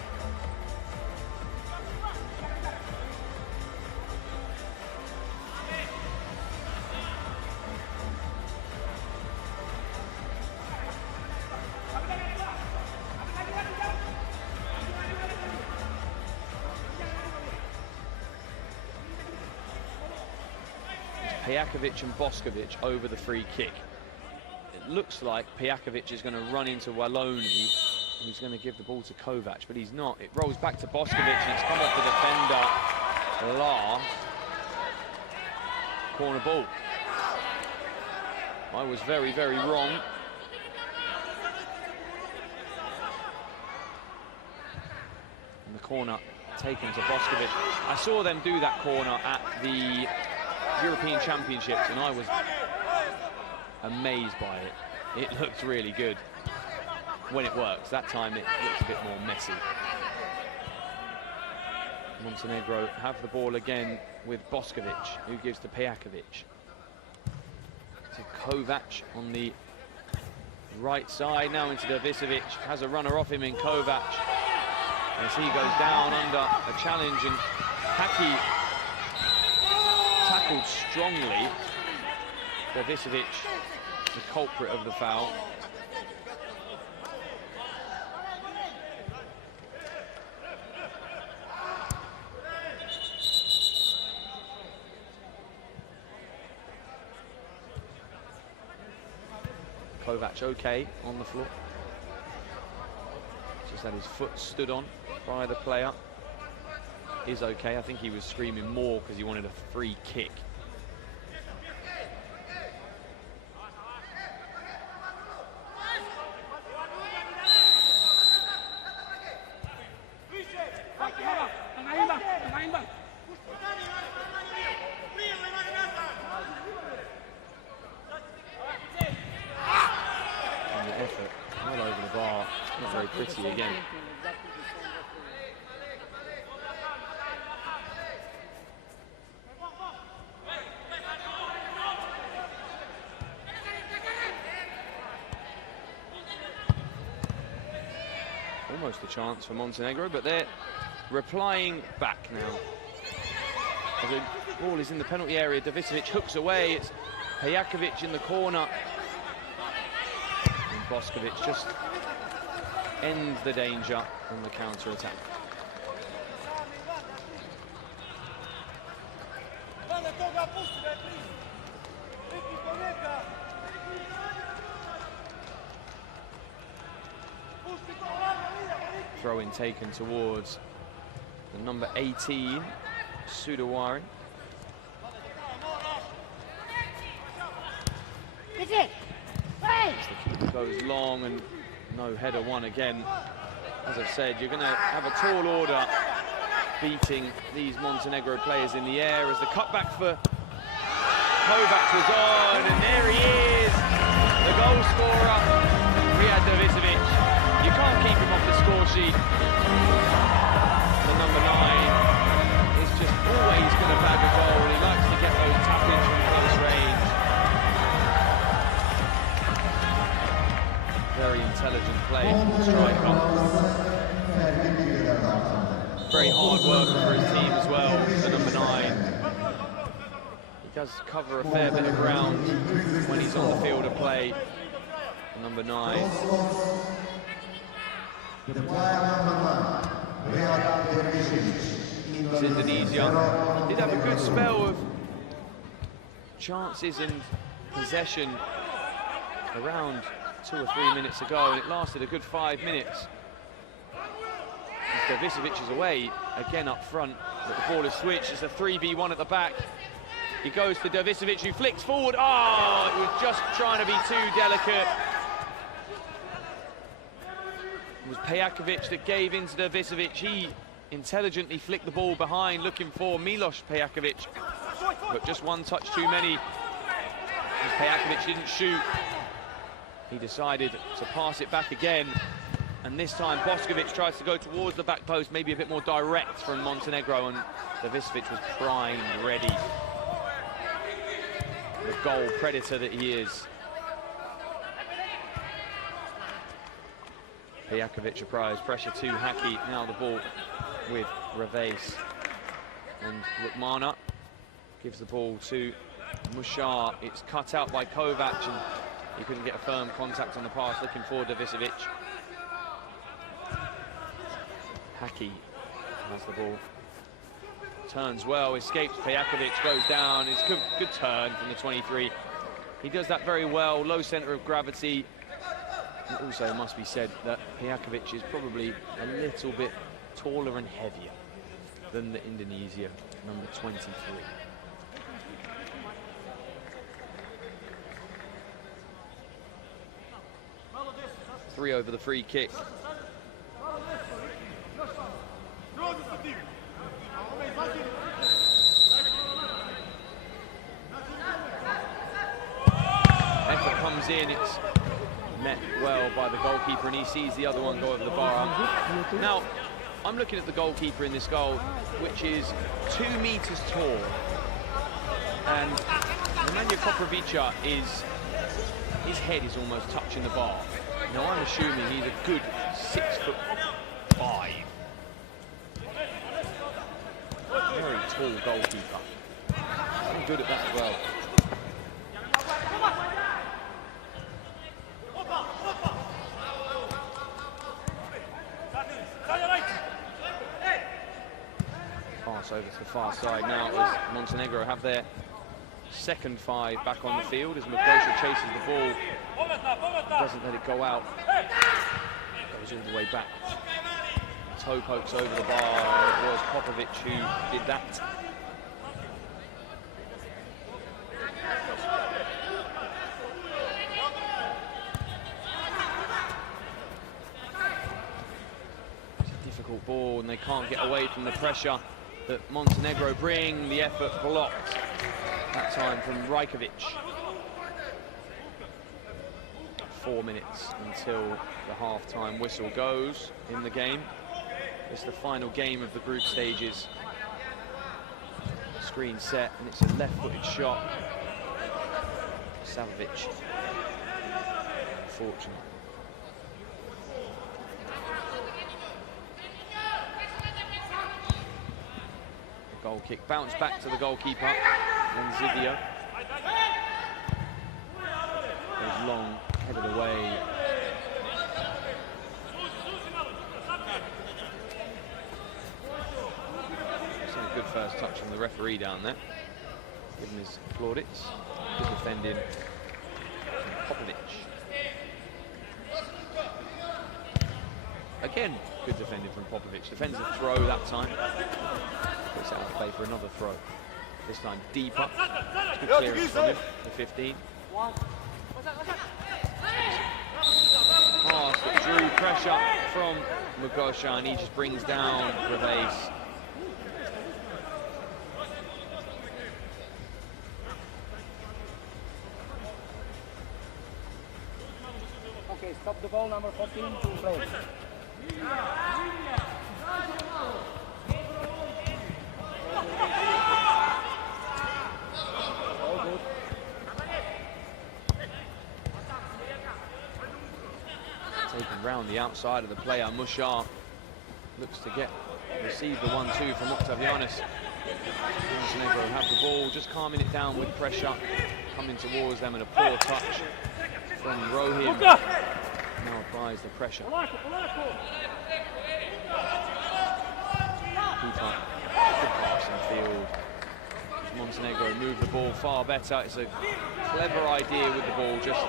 Pejakovic and Boskovic over the free kick. It looks like Pejakovic is going to run into Waloni, who's going to give the ball to Kovac, but he's not. It rolls back to Boskovic, and it's come off the defender last. Corner ball. I was very, very wrong. And the corner taken to Boskovic. I saw them do that corner at the European Championships, and I was amazed by it. It looked really good when it works. That time it looks a bit more messy. Montenegro have the ball again with Boskovic, who gives to Pejakovic. To Kovac on the right side, now into Davisovic, has a runner off him in Kovac. As he goes down under a challenge, and Haki tackled strongly. Davisovic, the culprit of the foul. Kovac okay on the floor. Just had his foot stood on by the player. Is okay. I think he was screaming more because he wanted a free kick. And the effort all over the bar. Not very pretty again. Almost a chance for Montenegro, but they're replying back now. As the ball is in the penalty area, Davisovic hooks away. It's Pejakovic in the corner. And Boskovic just ends the danger on the counter-attack. Throw-in taken towards the number 18, Sudawari. As the keeper goes long, and no header won again. As I've said, you're going to have a tall order beating these Montenegro players in the air, as the cutback for Kovac was on, and there he is, the goal scorer, Riyad Davisovic. You can't keep him off the score sheet. The number 9 is just always going to bag a goal. He likes to get those tap-ins from close range. Very intelligent play from the striker. Very hard worker for his team as well, the number 9. He does cover a fair bit of ground when he's on the field of play, the number 9. It's Indonesia. Did have a good spell of chances and possession around 2 or 3 minutes ago, and it lasted a good 5 minutes. Davisovic is away again up front, but the ball is switched. It's a 3v1 at the back. He goes for Davisovic, who flicks forward. Oh, it was just trying to be too delicate. It was Pejakovic that gave in to Davisovic. He intelligently flicked the ball behind, looking for Milos Pejakovic, but just one touch too many. As Pejakovic didn't shoot, he decided to pass it back again. And this time, Boskovic tries to go towards the back post, maybe a bit more direct from Montenegro, and Davisovic was primed, ready. The goal predator that he is. Pijakovic applies pressure to Haki. Now the ball with Reves. And Lukmana gives the ball to Mushar. It's cut out by Kovac, and he couldn't get a firm contact on the pass, looking for Davisovic. Haki has the ball. Turns well, escapes Pijakovic, goes down. It's good turn from the 23. He does that very well, low centre of gravity. It also must be said that Pijakovic is probably a little bit taller and heavier than the Indonesia number 23. Three over the free kick. Effort comes in, it's met well by the goalkeeper, and he sees the other one go over the bar. Now, I'm looking at the goalkeeper in this goal, which is 2 meters tall. And Nemanja Koprivica his head is almost touching the bar. Now, I'm assuming he's a good 6'5". Very tall goalkeeper. I'm good at that as well. Pass over to the far side now as Montenegro have their second 5 back on the field as Mukosha chases the ball. Doesn't let it go out. Goes all the way back. Toe pokes over the bar. It was Popovic who did that. It's a difficult ball and they can't get away from the pressure that Montenegro bring. The effort blocked. That time from Rajkovic. 4 minutes until the half-time whistle goes in the game. It's the final game of the group stages. Screen set, and it's a left-footed shot. Savovic. Fortunate. The goal kick bounced back to the goalkeeper. Lenzivio. Goes long, headed away. Good first touch from the referee down there. Give him his plaudits. Good defending. Popovic. Again, good defending from Popovic. Defends the throw that time. Puts out of play for another throw. This time deeper. Good clearance from him, the 15. Pass that drew pressure from Mugosha, and he just brings down Reves. Okay, stop the ball, number 14 to play. All good. Taken round the outside of the player. Mushar looks to receive the 1-2 from Octavianis. Montenegro have the ball, just calming it down with pressure. Coming towards them, and a poor touch from Rohim. Now applies the pressure. Good pass in field. Montenegro move the ball far better. It's a clever idea with the ball, just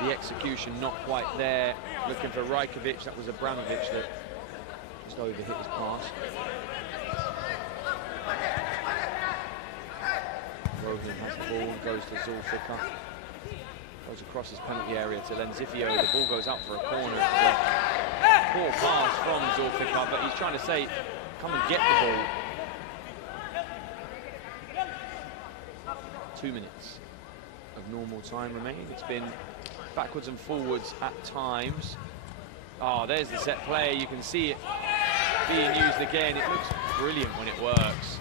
the execution not quite there. Looking for Rajkovic, that was Abramovic that just overhit his pass. Rohim has the ball, goes to Zulfikar. Goes across his penalty area to Lenzifio. The ball goes out for a corner. It's a poor pass from Zulfikar, but he's trying to say, come and get the ball. 2 minutes of normal time remaining. It's been backwards and forwards at times. Oh, there's the set play. You can see it being used again. It looks brilliant when it works.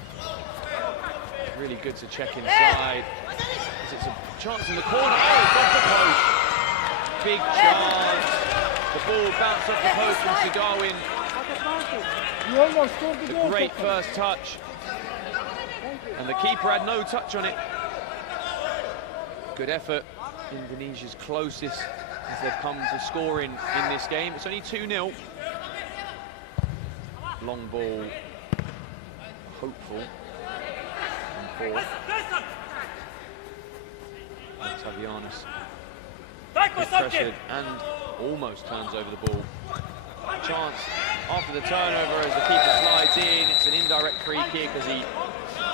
Really good to check inside. It's a chance in the corner. Oh, it's off the post. Big chance. The ball bounced off the post from Sidarwin. A great first touch. And the keeper had no touch on it. Good effort. Indonesia's closest as they've come to scoring in this game. It's only 2-0. Long ball. Hopeful. Tavianis is pressured and almost turns over the ball. Chance after the turnover as the keeper slides in. It's an indirect free kick as he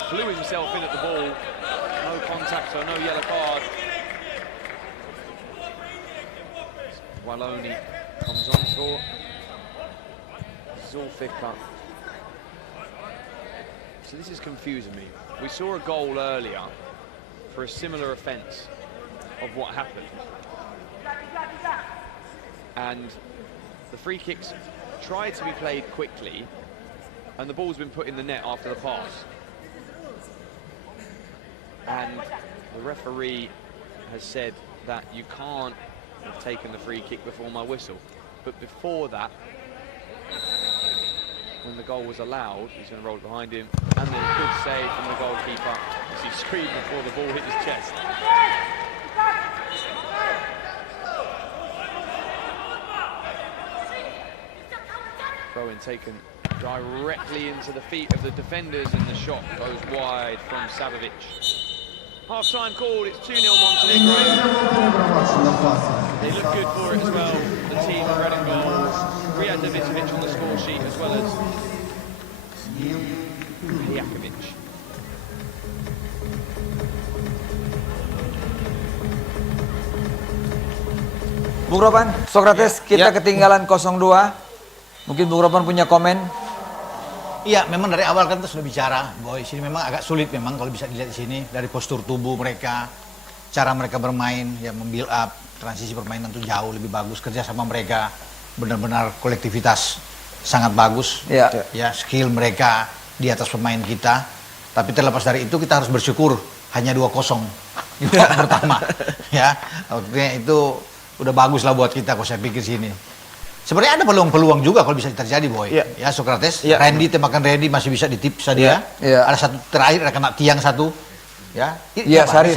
flew himself in at the ball. No contact, so no yellow card. Waloni comes on for Zulfikar. So this is confusing me. We saw a goal earlier for a similar offence of what happened. And the free kicks tried to be played quickly, and the ball's been put in the net after the pass. And the referee has said that you can't have taken the free kick before my whistle. But before that, when the goal was allowed, he's going to roll it behind him, and then a good save from the goalkeeper as he screamed before the ball hit his chest. Throw-in taken directly into the feet of the defenders, and the shot goes wide from Savic. Half-time called, it's 2-0 Montenegro. They look good for it as well, the team in red and gold. Riyad Davidovic on the score sheet as well as Jakovic. Bung Ropan, Sokrates, kita ketinggalan 0-2. Mungkin Bung Ropan punya komen. Iya, memang dari awal kan kita sudah bicara, Boy. Sini memang agak sulit memang kalau bisa dilihat di sini dari postur tubuh mereka, cara mereka bermain, ya membuild up, transisi permainan itu jauh lebih bagus, kerja sama mereka benar-benar kolektivitas sangat bagus. Ya. Ya, skill mereka di atas pemain kita. Tapi terlepas dari itu kita harus bersyukur hanya 2-0 di babak pertama. Ya, artinya itu udah bagus lah buat kita kalau saya pikir sini. Sebenarnya ada peluang-peluang juga kalau bisa terjadi, Boy. Ya, Sokrates. Randy, tembakan Randy masih bisa ditipsa dia. Ada satu terakhir, ada kena tiang satu. Ya, Sarif.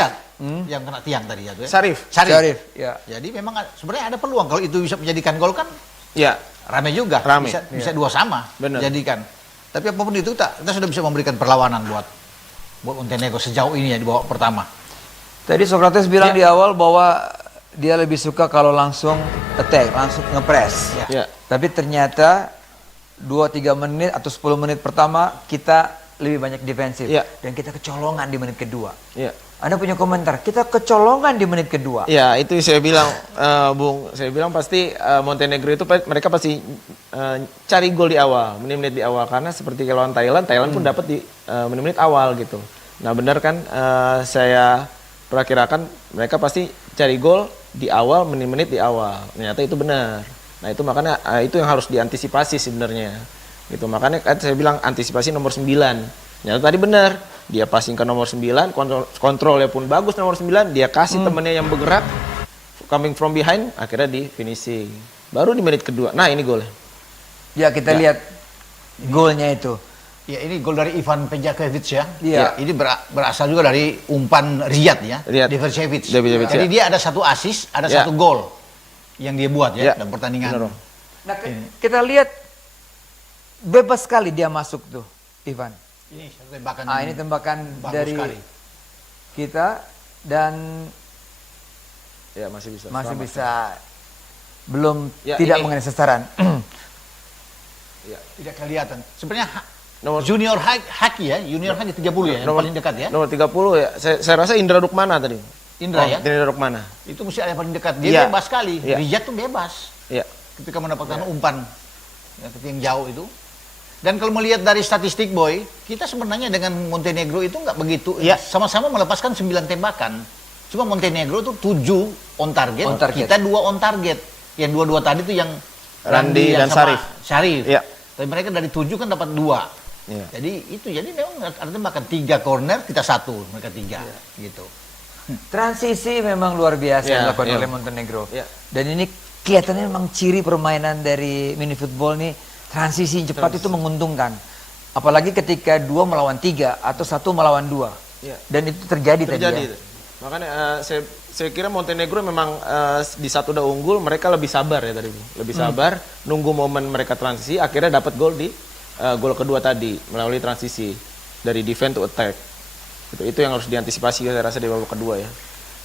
Yang kena tiang tadi ya. Sarif. Ya. Jadi memang sebenarnya ada peluang kalau itu bisa menjadikan gol kan. Ya. Rame juga. Rame. Bisa 2 sama. Benar. Jadikan. Tapi apapun itu kita sudah bisa memberikan perlawanan buat Montenegro sejauh ini ya di babak pertama. Tadi Sokrates bilang di awal bahwa dia lebih suka kalau langsung attack, langsung nge-press. Ya. Tapi ternyata 2-3 menit atau 10 menit pertama kita lebih banyak defensif. Ya. Dan kita kecolongan di menit kedua. Ya. Anda punya komentar, kita kecolongan di menit kedua. Ya, itu saya bilang, Bung. Saya bilang pasti Montenegro itu mereka pasti cari gol di awal, menit-menit di awal. Karena seperti lawan Thailand pun dapat di menit-menit awal gitu. Nah benar kan, saya perakirakan mereka pasti cari gol di awal, menit-menit di awal. Ternyata itu benar. Nah itu makanya itu yang harus diantisipasi sebenarnya. Gitu. Makanya kan saya bilang antisipasi nomor 9. Ternyata tadi benar. Dia passing ke nomor 9, kontrolnya pun bagus nomor 9. Dia kasih temennya yang bergerak, coming from behind, akhirnya di finishing. Baru di menit kedua. Nah ini golnya. Ya kita lihat golnya itu. Ya ini gol dari Ivan Pejakovic ya. Iya. Ini berasal juga dari umpan Riyad ya. Davidovic. Jadi dia ada satu assist, ada satu gol yang dia buat ya dalam pertandingan. Nah, kita lihat bebas sekali dia masuk tuh, Ivan. Ini tembakan. Ini tembakan dari sekali. kita dan ya masih bisa. Belum tidak mengenai sasaran. Tidak kelihatan. Sebenarnya nomor junior haki ya, junior haki 30 ya, yang paling dekat ya. Nomor 30 ya, saya rasa Indra Rukmana tadi. Indra Rukmana. Itu mesti ada yang paling dekat. Dia bebas sekali. Riyad tuh bebas. Iya. Ketika mendapatkan umpan yang jauh itu. Dan kalau melihat dari statistik, Boy, kita sebenarnya dengan Montenegro itu nggak begitu. Sama-sama melepaskan 9 tembakan. Cuma Montenegro tuh 7 on target, kita 2 on target. Yang 2-2 tadi tuh yang Randi dan sama Syarif. Iya. Tapi mereka dari 7 kan dapat 2. Iya. Jadi memang artinya makan 3 corner, kita 1, mereka 3 gitu. Transisi memang luar biasa dilakukan oleh Montenegro. Dan ini kelihatannya memang ciri permainan dari mini football nih, transisi cepat itu menguntungkan. Apalagi ketika 2 melawan 3 atau 1 melawan 2. Dan itu terjadi tadi ya. Makanya saya kira Montenegro memang di saat udah unggul mereka lebih sabar ya tadi. Lebih sabar, nunggu momen mereka transisi, akhirnya dapat gol di gol kedua tadi melalui transisi dari defense to attack. Itu yang harus diantisipasi saya rasa di babak kedua ya.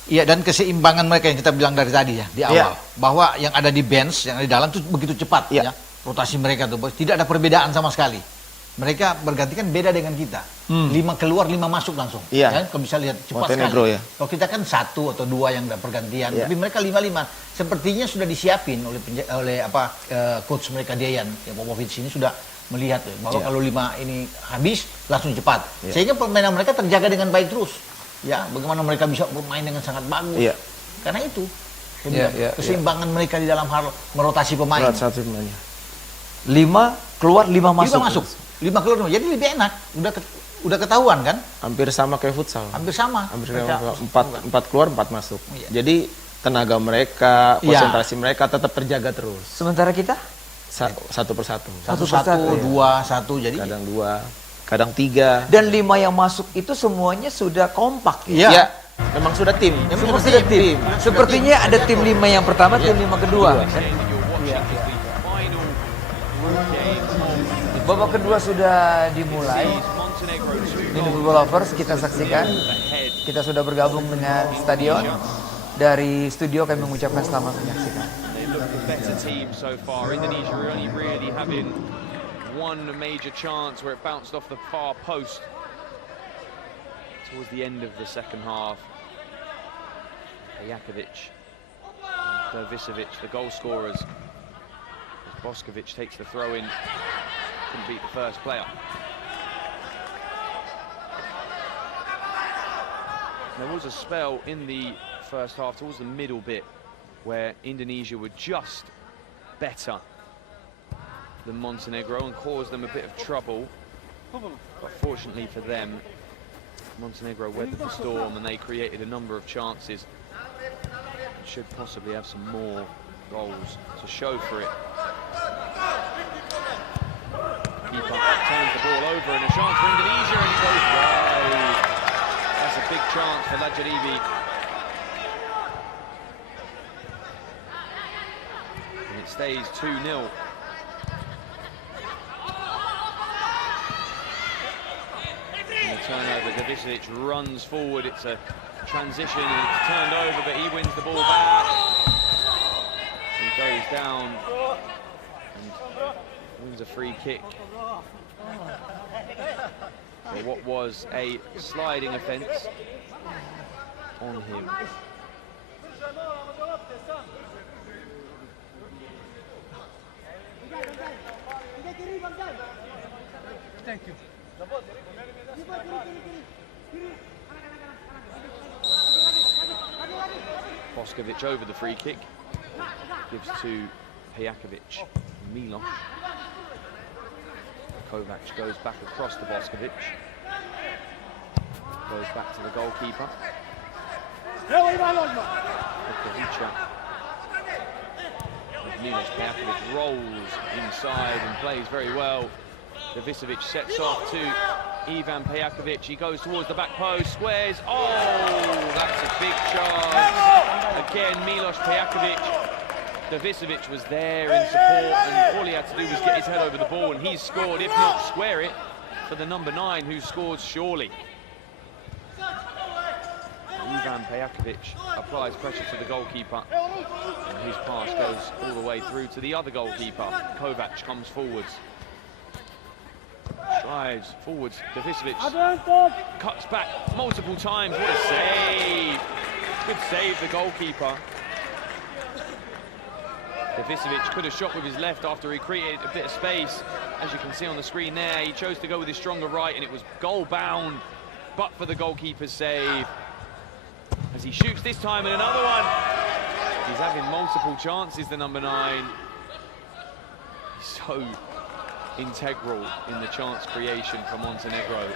Iya, dan keseimbangan mereka yang kita bilang dari tadi ya di awal, bahwa yang ada di bench, yang ada di dalam tuh begitu cepat ya. Rotasi mereka tuh tidak ada perbedaan sama sekali. Mereka bergantikan beda dengan kita. 5 keluar, 5 masuk langsung. Ya, kalau bisa lihat cepat Montenegro, sekali. Kalau kita kan 1 atau 2 yang udah pergantian, tapi mereka 5-5. Sepertinya sudah disiapin oleh coach mereka Dejan, ya Popovic ini sudah melihat bahwa kalau 5 ini habis langsung cepat. Sehingga permainan mereka terjaga dengan baik terus. Ya, bagaimana mereka bisa bermain dengan sangat bagus. Karena itu keseimbangan mereka di dalam hal merotasi pemain. 5 keluar, 5 masuk. 5 keluar, jadi lebih enak. Udah ketahuan kan? Hampir sama kayak futsal. Hampir sama. 4 keluar, 4 masuk. Jadi tenaga mereka, konsentrasi mereka tetap terjaga terus. Sementara kita? 1 persatu. 1, 2, 1. Jadi kadang 2, kadang 3. Dan 5 yang masuk itu semuanya sudah kompak ya? Iya. Memang sudah tim. Semua sudah tim. Sepertinya ada tim 5 yang pertama, tim 5 kedua. Babak kedua sudah dimulai. Minifootball lovers kita saksikan. Kita sudah bergabung dengan stadion. Dari studio kami mengucapkan selamat menyaksikan. Better team so far. Indonesia only really having one major chance where it bounced off the far post towards the end of the second half. Jakovic, Dovicevic, the goal scorers. Boskovic takes the throw in, couldn't beat the first player. There was a spell in the first half towards the middle bit where Indonesia were just better than Montenegro and caused them a bit of trouble. But fortunately for them, Montenegro weathered the storm and they created a number of chances. And should possibly have some more goals to show for it. Keeper turns the ball over and a chance for Indonesia and it goes wide. That's a big chance for Lajarivi. And it stays 2-0. And the turnover, Dovicevic runs forward, it's a transition and it's turned over, but he wins the ball back. He goes down and wins a free kick. For what was a sliding offence on him. Thank you. Boskovic over the free kick, gives to Jakovic, Miloš. Kovac goes back across to Boskovic, goes back to the goalkeeper. Miloš Jakovic rolls inside and plays very well. Dovicevic sets off to Ivan Pejakovic. He goes towards the back post, squares. Oh, that's a big chance. Again, Miloš Pejakovic. Dovicevic was there in support, and all he had to do was get his head over the ball, and he's scored, if not square it, for the number 9, who scored surely. Ivan Pejakovic applies pressure to the goalkeeper, and his pass goes all the way through to the other goalkeeper. Kovac comes forwards. Drives forwards, Dovicevic cuts back multiple times. What a save! Good save, the goalkeeper. Dovicevic could have shot with his left after he created a bit of space. As you can see on the screen there, he chose to go with his stronger right and it was goal bound, but for the goalkeeper's save. As he shoots this time and another one. He's having multiple chances, the number 9. so integral in the chance creation for Montenegro.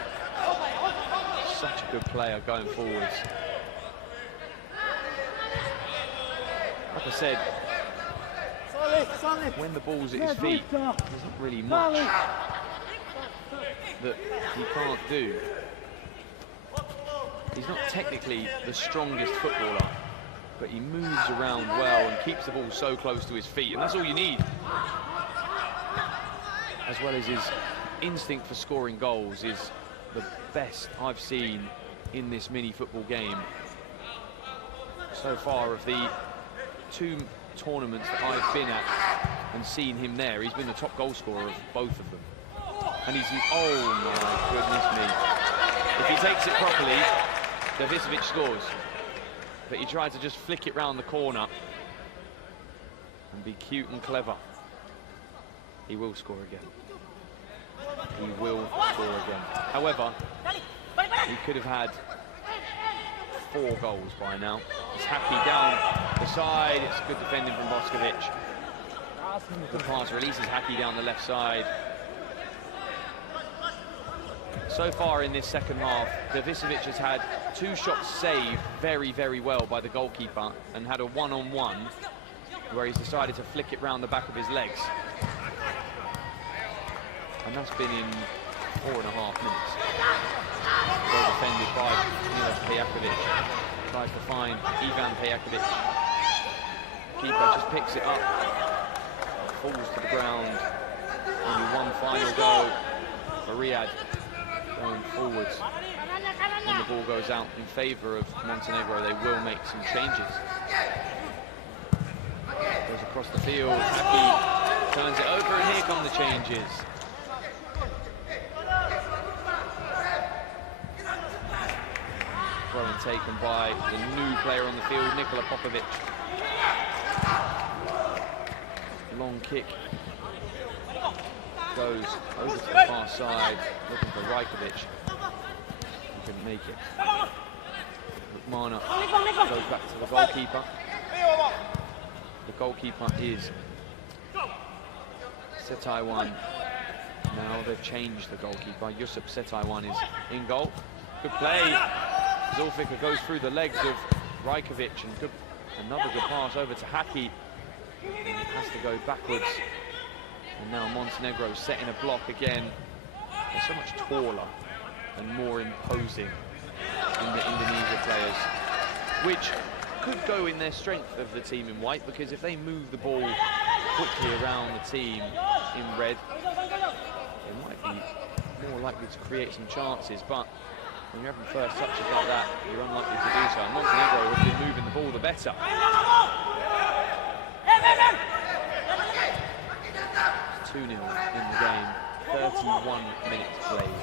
Such a good player going forwards. Like I said, when the ball's at his feet, there's not really much that he can't do. He's not technically the strongest footballer, but he moves around well and keeps the ball so close to his feet, and that's all you need. As well as his instinct for scoring goals is the best I've seen in this mini football game so far. Of the 2 tournaments that I've been at and seen him there, he's been the top goal scorer of both of them. And he's, oh my goodness me. If he takes it properly, Davisovic scores. But he tried to just flick it round the corner and be cute and clever. He will score again. He will score again. However, he could have had 4 goals by now. It's Haki down the side. It's good defending from Boskovic. The pass releases Haki down the left side. So far in this second half, Davisovic has had 2 shots saved very, very well by the goalkeeper, and had a one-on-one where he's decided to flick it round the back of his legs. And that's been in 4.5 minutes. Well defended by Milos Pejakovic. Tries to find Ivan Pejakovic. Keeper just picks it up. Falls to the ground. Only one final go for Riyadh going forwards. When the ball goes out in favour of Montenegro, they will make some changes. Goes across the field. Haki turns it over, and here come the changes. Throw and taken by the new player on the field, Nikola Popovic. Long kick goes over to the far side, looking for Rajkovic. He couldn't make it. Lukmana goes back to the goalkeeper. The goalkeeper is Setaiwan. Now they've changed the goalkeeper. Yusuf Setaiwan is in goal. Good play. Zulfikar goes through the legs of Rajkovic, and another good pass over to Haki. And it has to go backwards. And now Montenegro setting a block again. They're so much taller and more imposing in the Indonesia players, which could go in their strength of the team in white, because if they move the ball quickly around the team in red, they might be more likely to create some chances. But when you're having first touches like that, you're unlikely to do so. And Montenegro have been moving the ball the better. 2-0 in the game, 31 minutes played.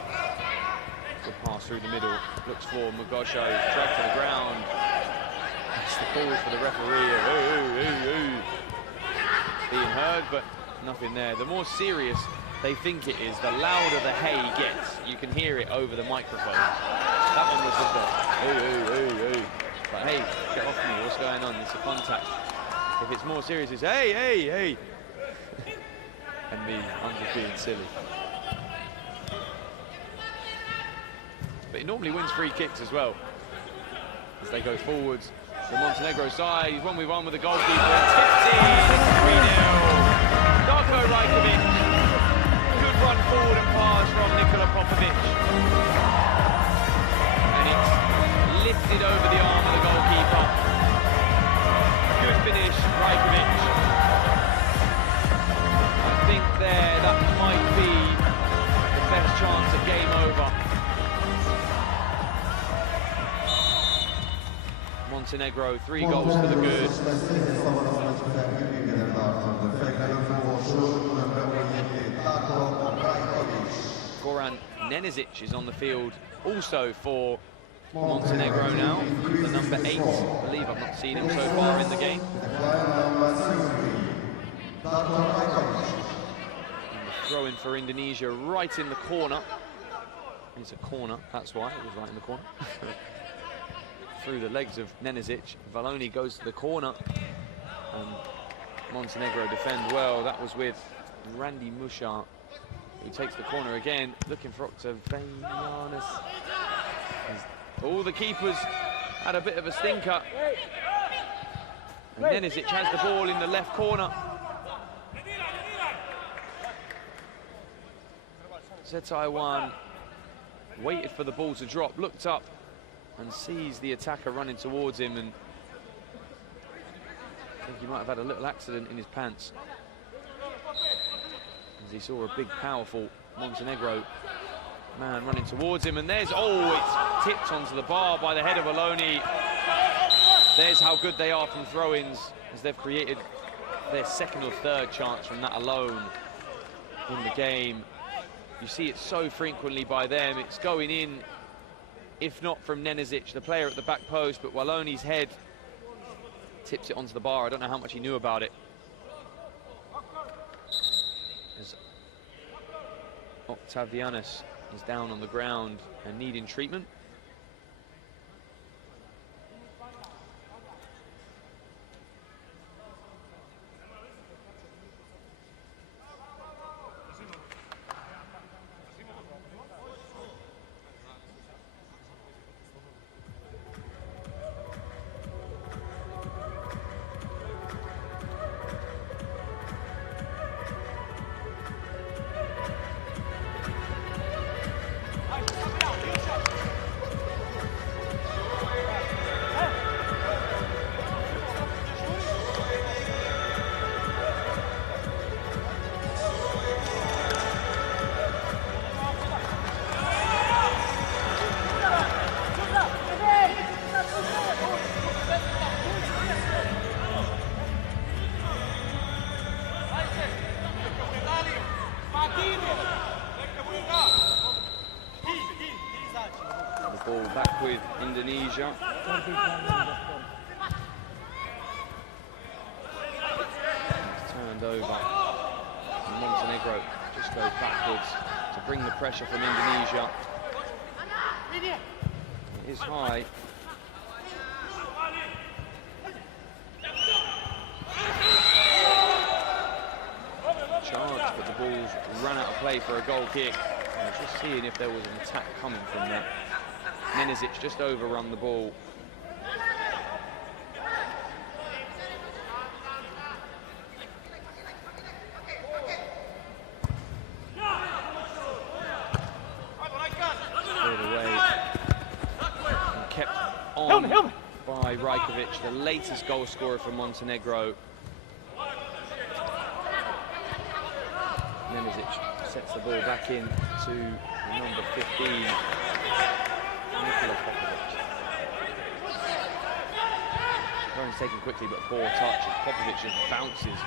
Good pass through the middle, looks for Magosho, dragged to the ground. That's the call for the referee. Being heard, but nothing there. The more serious they think it is, the louder the hey gets. You can hear it over the microphone. That one was just a but hey, get off me, what's going on? It's a contact. If it's more serious, it's hey. And me, I'm just being silly. But he normally wins free kicks as well, as they go forwards. The Montenegro side, he's 1v1 with the goalkeeper, and tips in, 3-0. Darko Rajkovic, good run forward and pass from Nikola Popovic. And it's lifted over the arm of the goalkeeper. Good finish, Rajkovic. I think there, that might be the best chance of game over. Montenegro, 3 goals to the good. Goran Nenezic is on the field also for Montenegro now, the number 8. I believe I've not seen him so far in the game. Throw in for Indonesia, right in the corner. It's a corner, that's why it was right in the corner. Through the legs of Nenezic. Valoni goes to the corner. And Montenegro defend well. That was with Randy Mushart, who takes the corner again, looking for Octavianus. All the keepers had a bit of a stinker. And Nenesic has the ball in the left corner. Taiwan waited for the ball to drop, looked up and sees the attacker running towards him, and I think he might have had a little accident in his pants as he saw a big, powerful Montenegro man running towards him, and there's, oh, it's tipped onto the bar by the head of Aloni. There's how good they are from throw-ins, as they've created their second or third chance from that alone in the game. You see it so frequently by them. It's going in, if not from Nenesic, the player at the back post, but Waloni's head tips it onto the bar. I don't know how much he knew about it. As Octavianus is down on the ground and needing treatment. Ball back with Indonesia. It's turned over. And Montenegro just goes backwards to bring the pressure from Indonesia. It is high. Charged, but the ball's run out of play for a goal kick. I was just seeing if there was an attack coming from there. Nenesic just overrun the ball. Cleared away and kept on by Rajkovic, the latest goal scorer for Montenegro. Nenesic sets the ball back in to number 15. Run's taken quickly, but poor touch. Popovic just bounces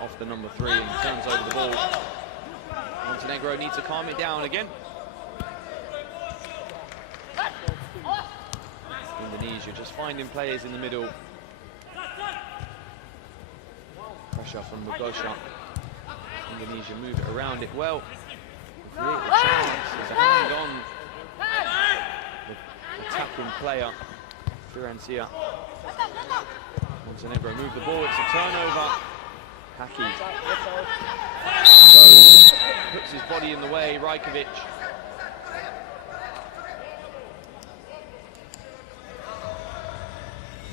off the number 3 and turns over the ball. Montenegro needs to calm it down again. Indonesia just finding players in the middle. Pressure from Mugosha. Indonesia move it around it well. Create a chance. There's a hand on the attacking player, Fiorentina. Montenegro move the ball, it's a turnover. Haki goes, puts his body in the way, Rajkovic.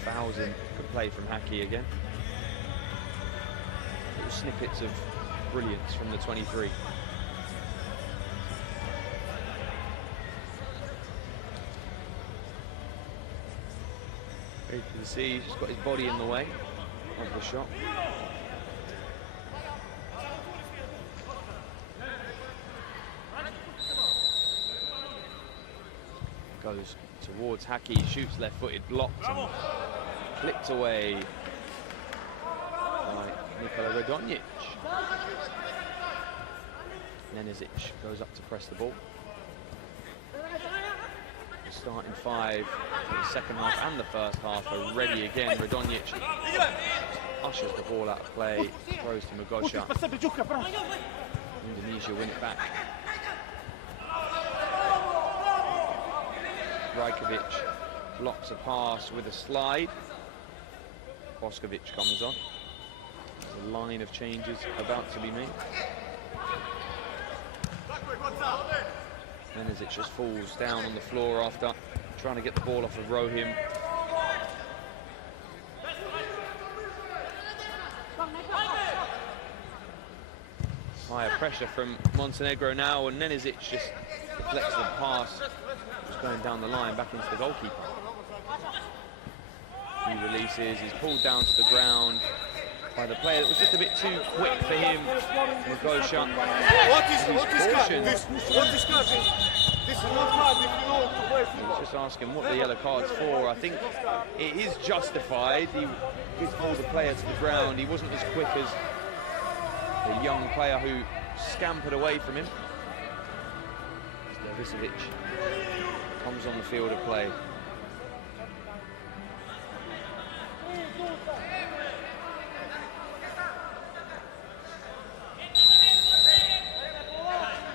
Thousand, good play from Haki again. Little snippets of brilliance from the 23. You can see he's just got his body in the way of the shot. Goes towards Haki, shoots left-footed, blocked and clipped away by Nikola Radonjic. Nenesic goes up to press the ball. Starting 5 for the second half and the first half are ready again. Radonjic ushers the ball out of play, throws to Mugosha. Indonesia win it back. Rajkovic blocks a pass with a slide. Boskovic comes on. There's a line of changes about to be made. And as it just falls down on the floor after trying to get the ball off of Rohim. Higher pressure from Montenegro now, and Nenezic just deflects the pass, just going down the line back into the goalkeeper. He releases, he's pulled down to the ground by the player that was just a bit too quick for him. Magosha. He's just asking what the yellow card's for. I think it is justified. He did pull the player to the ground. He wasn't as quick as the young player who scampered away from him. Dervisevic comes on the field of play.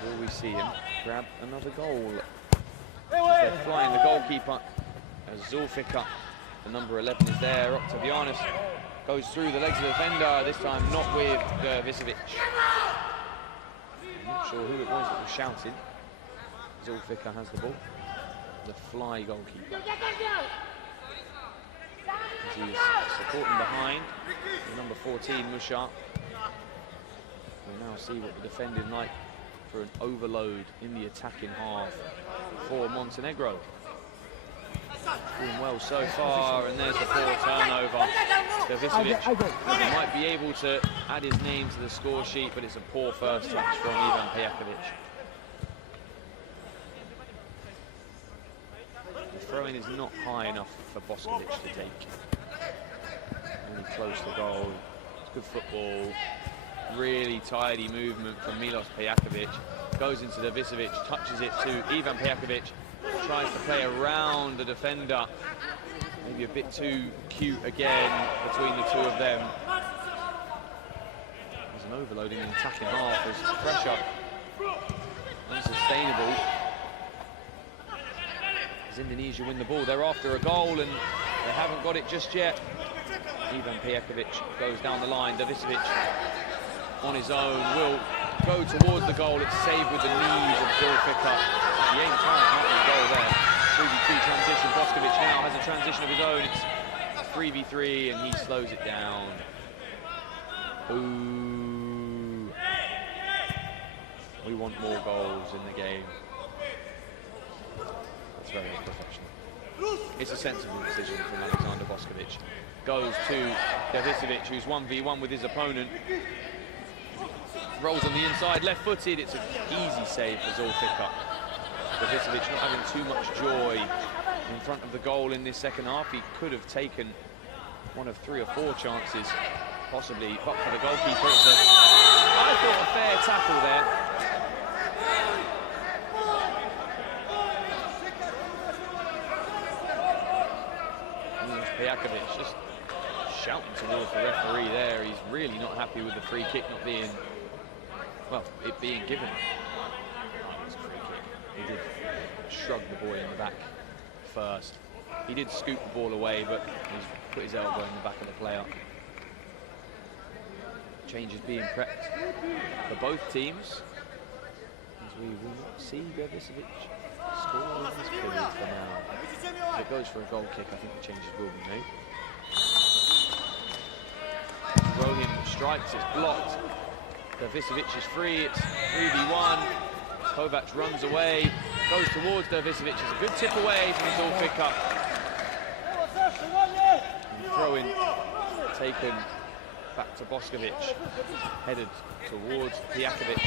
Will we see him grab another goal? They're flying the goalkeeper as Zulfikar, the number 11, is there. Octavianus goes through the legs of the defender, this time not with Dervisevic. I'm not sure who it was that was shouting. Zulfikar has the ball. The fly goalkeeper. As he's supporting behind the number 14, Mushar. We'll now see what the defending like for an overload in the attacking half for Montenegro. Doing well so far, and there's the poor turnover. Dervisevic might be able to add his name to the score sheet, but it's a poor first touch from Ivan Pejakovic. The throw-in is not high enough for Boskovic to take. Really close to goal. It's good football. Really tidy movement from Milos Pejakovic. Goes into Dervisevic, touches it to Ivan Pejakovic. Tries to play around the defender. Maybe a bit too cute again between the two of them. There's an overloading in the attacking half as pressure unsustainable. As Indonesia win the ball, they're after a goal and they haven't got it just yet. Ivan Pejakovic goes down the line. Dervisevic on his own will go towards the goal. It's saved with the knees of Zulfikar. He aims high, can't goal there. 3v2 transition. Boskovic now has a transition of his own. It's 3v3 and he slows it down. Ooh. We want more goals in the game. That's very unprofessional. It's a sensible decision from Alexander Boskovic. Goes to Dervisevic, who's 1v1 with his opponent. Rolls on the inside, left-footed. It's an easy save for Zulfikar. Dervisevic not having too much joy in front of the goal in this second half. He could have taken one of 3 or 4 chances, possibly, but for the goalkeeper, it's I thought, a fair tackle there. Pejakovic just shouting towards the referee there. He's really not happy with the free kick not being, well, it being given. It's a free kick. He did shrug the boy in the back first. He did scoop the ball away, but he's put his elbow in the back of the player. Changes being prepped for both teams. As we will not see Dervisevic score in this period for now. If it goes for a goal kick, I think the changes will be made. Rohim strikes, it's blocked. Dervisevic is free, it's 3v1. Kovac runs away, goes towards Dervisevic. It's a good tip away from Zulfikar. Throw-in taken back to Boskovic. Headed towards Pejakovic.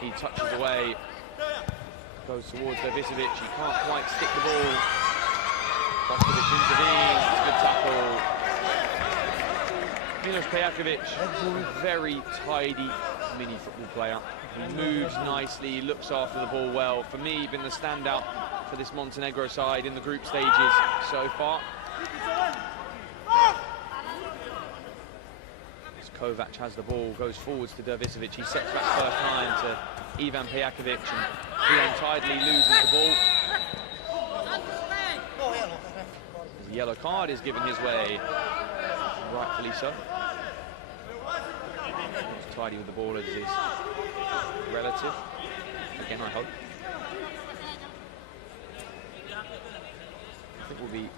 He touches away. Goes towards Dervisevic. He can't quite stick the ball. Boskovic intervenes. It's a good tackle. Milos Pejakovic, very tidy mini-football player. He moves nicely, he looks after the ball well. For me, been the standout for this Montenegro side in the group stages so far. As Kovac has the ball, goes forwards to Dervisevic. He sets back first time to Ivan Pejakovic, and he untidily loses the ball. The yellow card is given his way, rightfully so. tidy with the ball as his relative. Again, I hope. I think we'll be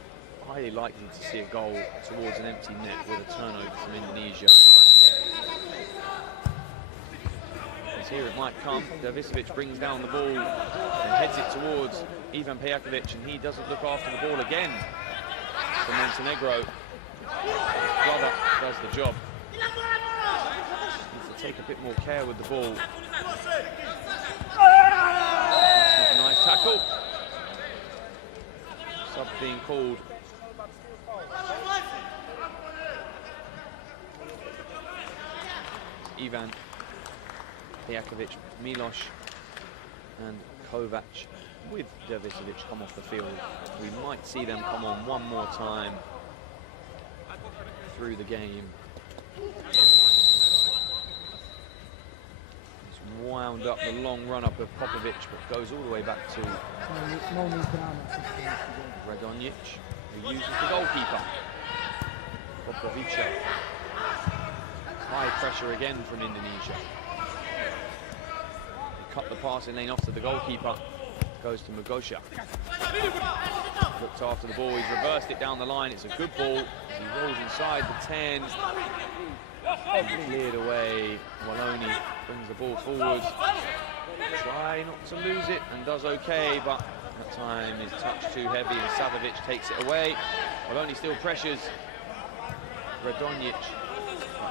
highly likely to see a goal towards an empty net with a turnover from Indonesia. As here it might come. Davisovic brings down the ball and heads it towards Ivan Pejakovic, and he doesn't look after the ball again for Montenegro. Brother does the job. Needs to take a bit more care with the ball. That's a nice tackle. Sub being called. Ivan Pejakovic, Miloš and Kovac with Davisovic come off the field. We might see them come on one more time through the game. He's wound up the long run-up of Popovic, but goes all the way back to Radonjic, who uses the goalkeeper. Popovic. High pressure again from Indonesia. They cut the passing lane off to the goalkeeper. Goes to Magosha. Looked after the ball, he's reversed it down the line. It's a good ball as he rolls inside the 10. And cleared away. Waloni brings the ball forwards. Try not to lose it and does okay, but that time is touch too heavy and Savovic takes it away. Waloni still pressures Radonjic.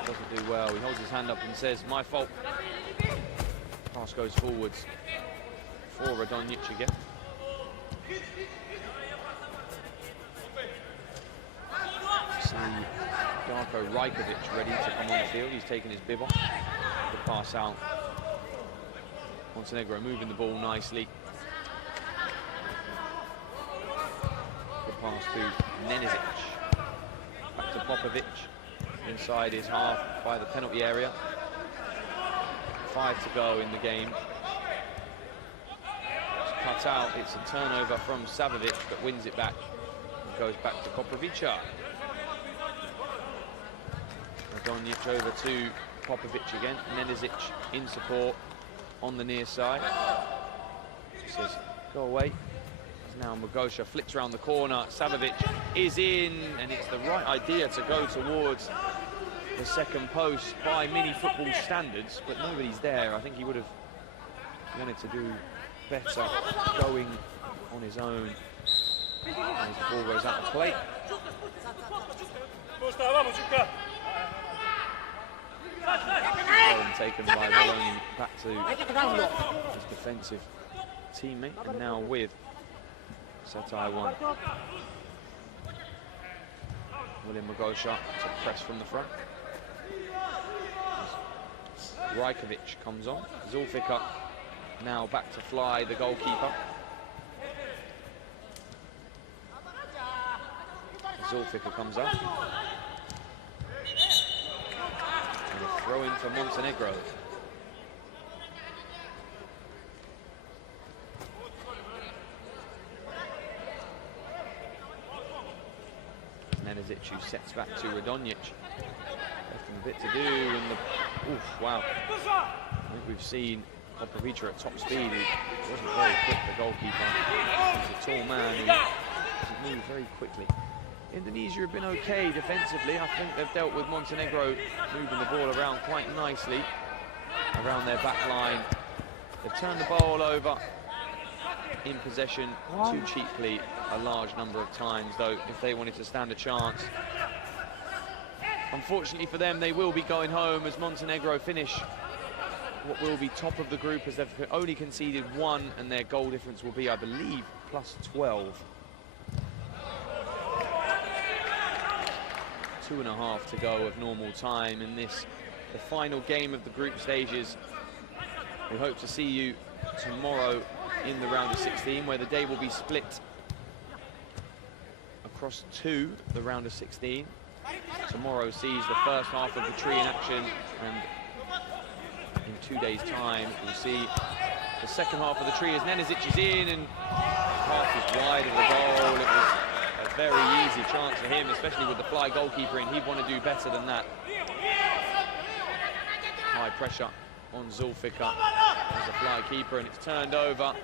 Doesn't do well. He holds his hand up and says, "My fault." Pass goes forwards for Radonjic again. See Darko Rajkovic ready to come on the field. He's taken his bib off. The pass out. Montenegro moving the ball nicely. The pass to Nenesic. Back to Popovic. Inside his half by the penalty area. 5 to go in the game. It's cut out. It's a turnover from Savovic, but wins it back. It goes back to Koprivica. Radonjic over to Popovic again. Nenesic in support on the near side. He says, "Go away." Now Magosha flicks around the corner. Savovic is in, and it's the right idea to go towards the second post by mini-football standards, but nobody's there. I think he would have wanted to do better going on his own. As the ball goes out of play. Taken by Waloni back to his defensive teammate, and now with Setai 1. William Magosha to press from the front. Rajkovic comes on. Zulfikar now back to fly, the goalkeeper. Zulfikar comes up. And a throw in for Montenegro. Nenesic, who sets back to Radonjic. Left him a bit to do, and the... Oof, wow. I think we've seen Popovica at top speed. He wasn't very quick, the goalkeeper. He's a tall man who doesn't move very quickly. Indonesia have been okay defensively. I think they've dealt with Montenegro moving the ball around quite nicely around their back line. They've turned the ball over in possession too cheaply a large number of times, though, if they wanted to stand a chance. Unfortunately for them, they will be going home as Montenegro finish what will be top of the group, as they've only conceded 1, and their goal difference will be, I believe, plus 12. 2.5 to go of normal time in this, the final game of the group stages. We hope to see you tomorrow in the round of 16, where the day will be split across 2, the round of 16. Tomorrow sees the first half of the tree in action, and in 2 days' time we'll see the second half of the tree as Nenesic is in, and pass is wide of the goal. It was a very easy chance for him, especially with the fly goalkeeper in. He'd want to do better than that. high pressure on Zulfikar as the fly keeper, and it's turned over.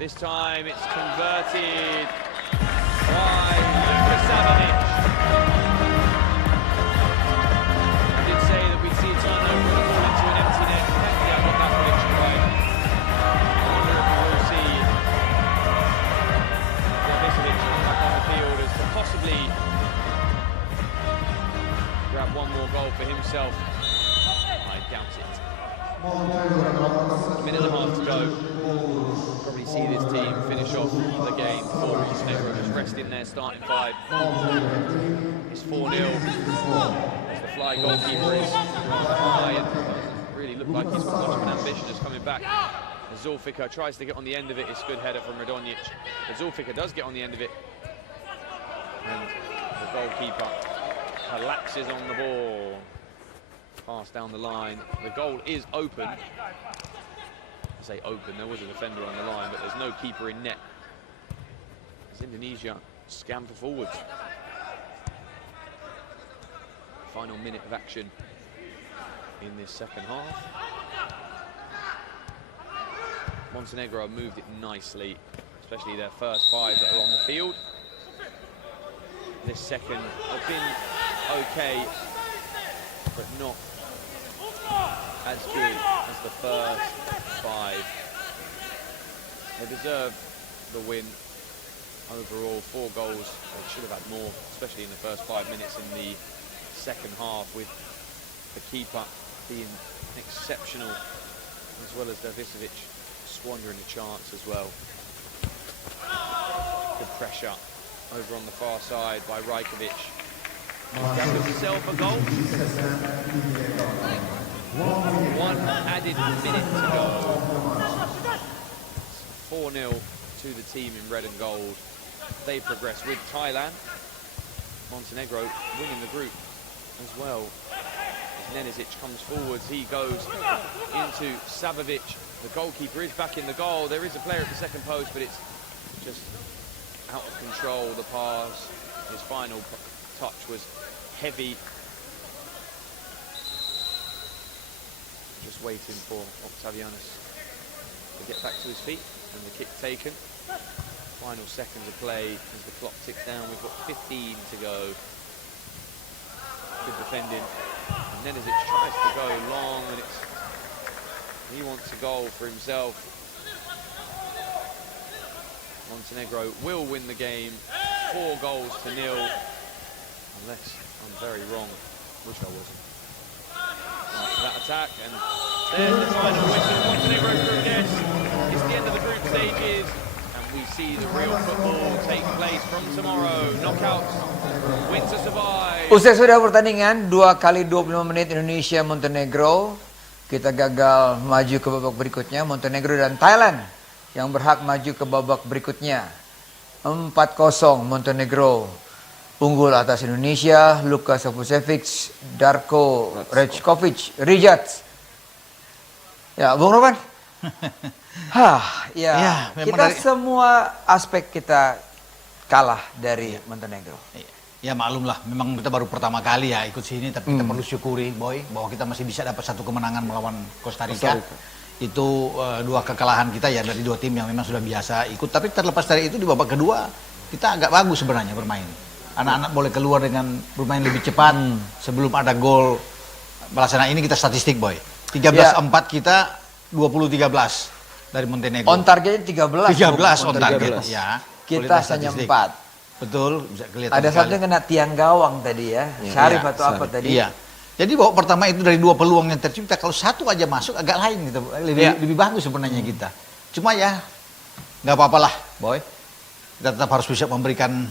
This time it's converted by Luka Savanic. I did say that we'd see a turnover and a ball into an empty net. Thankfully I got that prediction right. I wonder if we will see Davisovic come back on the field as to possibly grab one more goal for himself. I doubt it. A minute and a half to go. Probably see this team finish off the game before Montenegro just rest in their starting five. It's 4-0 as the fly goalkeeper is high and doesn't really look like he's got much of an ambition as coming back. As Zulfikar tries to get on the end of it. It's a good header from Radonjic. But Zulfikar does get on the end of it. And the goalkeeper collapses on the ball. Pass down the line. The goal is open. I say open, there was a defender on the line, but there's no keeper in net. As Indonesia scamper forwards. Final minute of action in this second half. Montenegro have moved it nicely, especially their first five that are on the field. This second have been okay, but not as good as the first five. They deserve the win. Overall, 4 goals. They should have had more, especially in the first 5 minutes in the second half, with the keeper being exceptional, as well as Davisovic squandering a chance as well. Good pressure over on the far side by Rajkovic. Grab himself a goal. 1 added minute to go. 4-0 to the team in red and gold. They progress with Thailand. Montenegro winning the group as well. As Nenesic comes forwards, he goes into Savovic. The goalkeeper is back in the goal. There is a player at the second post, but it's just out of control. The pass, his final touch was heavy. Just waiting for Octavianus to get back to his feet and the kick taken. Final seconds of play as the clock ticks down. We've got 15 to go. Good defending. And Nenesic tries to go long, and he wants a goal for himself. Montenegro will win the game 4 goals to 0, unless I'm very wrong, which I wasn't. After that attack, and there's the final whistle. Montenegro through this. It's the end of the group stages, and we see the real football take place from tomorrow. Knockouts, win to survive. Usai sudah pertandingan 2 kali 25 menit Indonesia Montenegro, kita gagal maju ke babak berikutnya. Montenegro dan Thailand yang berhak maju ke babak berikutnya. 4-0 Montenegro unggul atas Indonesia. Luka Savucevic, Darko Rajkovic, Rijat. Ya, Bung Roman. Ya, kita semua aspek kita kalah dari Montenegro. Ya maklum lah, memang kita baru pertama kali ya ikut sini, tapi kita perlu syukuri, Boy, bahwa kita masih bisa dapat 1 kemenangan melawan Costa Rica. Itu 2 kekalahan kita ya dari 2 tim yang memang sudah biasa ikut. Tapi terlepas dari itu, di babak kedua kita agak bagus sebenarnya bermain. Anak-anak boleh keluar dengan bermain lebih cepat sebelum ada gol. Balasan ini kita statistik, Boy. 13-4 kita, 20-13 dari Montenegro. On targetnya 13. 13 on target. Ya. Kita hanya 4. Betul, bisa kelihatan. Ada satu yang kena tiang gawang tadi ya, Syarif atau apa tadi. Iya. Jadi babak pertama itu dari 2 peluang yang tercipta, kalau 1 aja masuk agak lain gitu, lebih bagus sebenarnya kita. Cuma ya nggak apa-apalah, Boy. Kita tetap harus bisa memberikan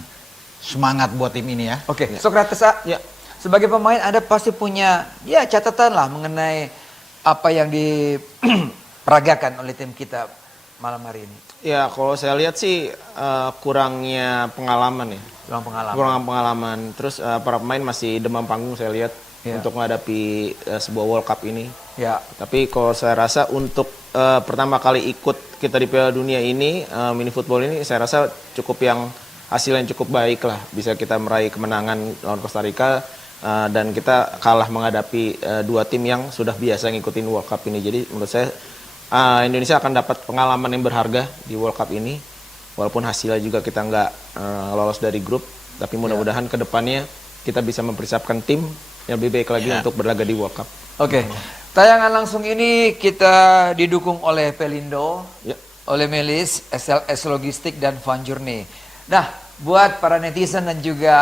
semangat buat tim ini ya. Oke, Sokrates, sebagai pemain Anda pasti punya catatan lah mengenai apa yang diperagakan oleh tim kita malam hari ini. Ya, kalau saya lihat sih kurangnya pengalaman ya. Kurang pengalaman. Terus para pemain masih demam panggung saya lihat untuk menghadapi sebuah World Cup ini. Ya. Tapi kalau saya rasa untuk pertama kali ikut kita di Piala Dunia ini, mini football ini, saya rasa hasil yang cukup baik lah. Bisa kita meraih kemenangan lawan Costa Rica Dan kita kalah menghadapi dua tim yang sudah biasa ngikutin World Cup ini. Jadi menurut saya Indonesia akan dapat pengalaman yang berharga di World Cup ini. Walaupun hasilnya juga kita nggak lolos dari grup, tapi mudah-mudahan ke depannya kita bisa mempersiapkan tim yang lebih baik lagi untuk berlaga di World Cup. Oke. Tayangan langsung ini kita didukung oleh Pelindo, oleh Melis, SLS Logistik, dan Fun Journey. Nah, buat para netizen dan juga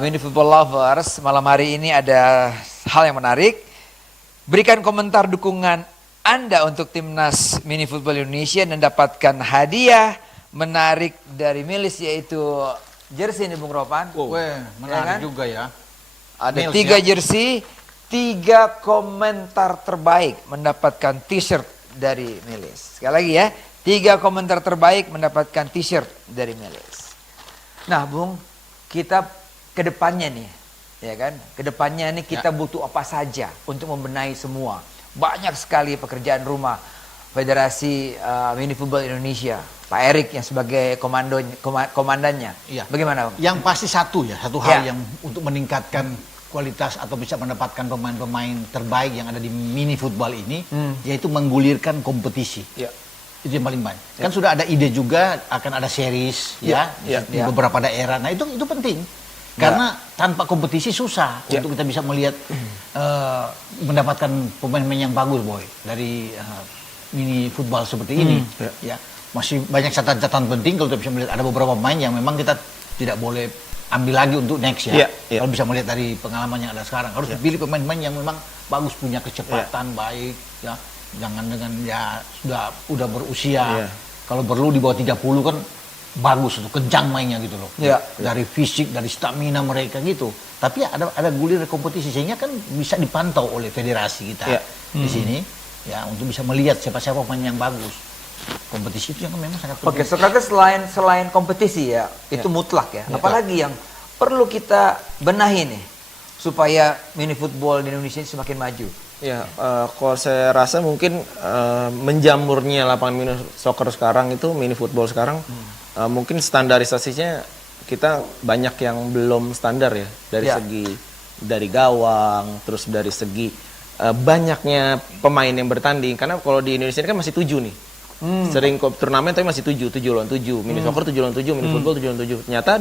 mini football lovers, malam hari ini ada hal yang menarik. Berikan komentar dukungan Anda untuk timnas mini football Indonesia dan dapatkan hadiah menarik dari Melis, yaitu jersey ini, Bung Ropan. Weh, menarik juga ya. Ada 3 jersey, 3 komentar terbaik mendapatkan t-shirt dari Melis. Sekali lagi ya, 3 komentar terbaik mendapatkan t-shirt dari Melis. Nah, Bung, kita kedepannya nih, ya kan? Kedepannya nih kita butuh apa saja untuk membenahi semua. Banyak sekali pekerjaan rumah Federasi Mini Football Indonesia. Pak Erik yang sebagai komandannya. Bagaimana, Bang? Yang pasti satu hal yang untuk meningkatkan kualitas atau bisa mendapatkan pemain-pemain terbaik yang ada di mini football ini, yaitu menggulirkan kompetisi. Itu yang paling banyak. Kan sudah ada ide juga akan ada series di beberapa daerah. Nah, itu penting. Karena tanpa kompetisi susah untuk kita bisa melihat mendapatkan pemain-pemain yang bagus, Boy, dari mini football seperti ini. Masih banyak catatan penting kalau kita bisa melihat ada beberapa pemain yang memang kita tidak boleh ambil lagi untuk next ya. Kalau bisa melihat dari pengalaman yang ada sekarang, harus dipilih pemain-pemain yang memang bagus, punya kecepatan baik, ya. Jangan dengan udah berusia. Kalau perlu di bawah 30 kan bagus, itu kencang mainnya gitu loh. Dari fisik, dari stamina mereka gitu. Tapi ada gulir kompetisi sehingga kan bisa dipantau oleh federasi kita di sini ya, untuk bisa melihat siapa-siapa pemain yang bagus. Kompetisi itu yang memang sangat penting. Oke, Sokrates, selain kompetisi ya, itu mutlak ya. Apalagi yang perlu kita benahi nih supaya mini football di Indonesia ini semakin maju? Kalau saya rasa mungkin menjamurnya lapangan mini soccer sekarang itu, mini football sekarang, mungkin standarisasinya kita banyak yang belum standar ya, dari gawang, terus dari segi banyaknya pemain yang bertanding. Karena kalau di Indonesia ini kan masih 7 nih. Sering turnamen tapi masih 7 lawan 7, mini soccer 7 lawan 7, mini football 7 lawan 7. Ternyata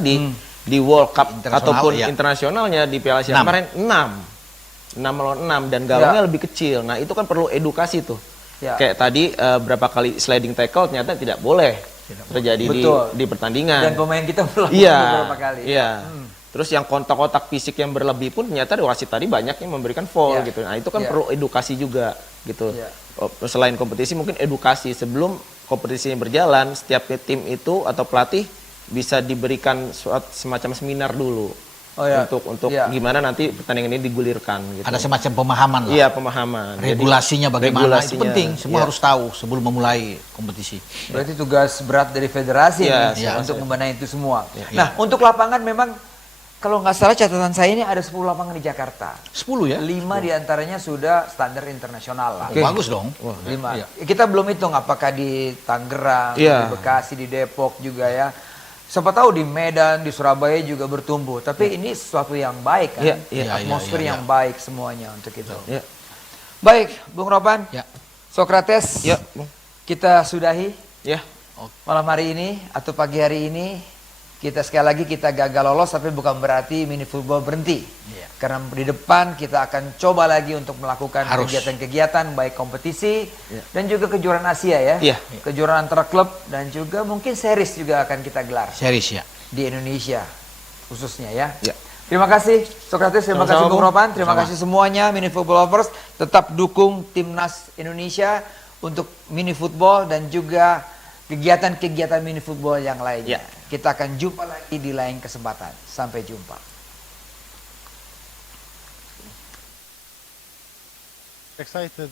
di World Cup ataupun internasionalnya di Piala kemarin 6 lawan 6 dan gawangnya lebih kecil. Nah, itu kan perlu edukasi tuh. Kayak tadi berapa kali sliding tackle ternyata tidak boleh terjadi di pertandingan. Dan pemain kita melakukan beberapa kali. Terus yang kontak-kontak fisik yang berlebih pun ternyata wasit tadi banyak yang memberikan foul gitu. Nah, itu kan perlu edukasi juga gitu. Selain kompetisi mungkin edukasi sebelum kompetisinya berjalan, setiap tim itu atau pelatih bisa diberikan semacam seminar dulu. Untuk gimana nanti pertandingan ini digulirkan gitu. Ada semacam pemahaman lah. Iya, pemahaman. Regulasinya bagaimana itu penting, semua harus tahu sebelum memulai kompetisi. Berarti tugas berat dari federasi untuk membenahi itu semua. Nah, untuk lapangan memang kalau nggak salah catatan saya ini ada 10 lapangan di Jakarta. 10 ya? 5 diantaranya sudah standar internasional lah. Bagus dong. 5. Kita belum hitung apakah di Tangerang, di Bekasi, di Depok juga ya. Siapa tahu di Medan, di Surabaya juga bertumbuh. Tapi ini sesuatu yang baik kan. Atmosfer yang baik semuanya untuk itu. Baik, Bung Ropan. Sokrates. Kita sudahi. Malam hari ini atau pagi hari ini. Kita sekali lagi kita gagal lolos, tapi bukan berarti mini football berhenti. Karena di depan kita akan coba lagi untuk melakukan kegiatan-kegiatan baik kompetisi dan juga kejuaraan Asia ya. Kejuaraan antar klub dan juga mungkin series juga akan kita gelar. Series di Indonesia khususnya ya. Terima kasih Sokrates, terima kasih Bung Ropan, terima kasih semuanya mini football lovers. Tetap dukung timnas Indonesia untuk mini football dan juga kegiatan-kegiatan mini football yang lainnya. Kita akan jumpa lagi di lain kesempatan. Sampai jumpa. Excited.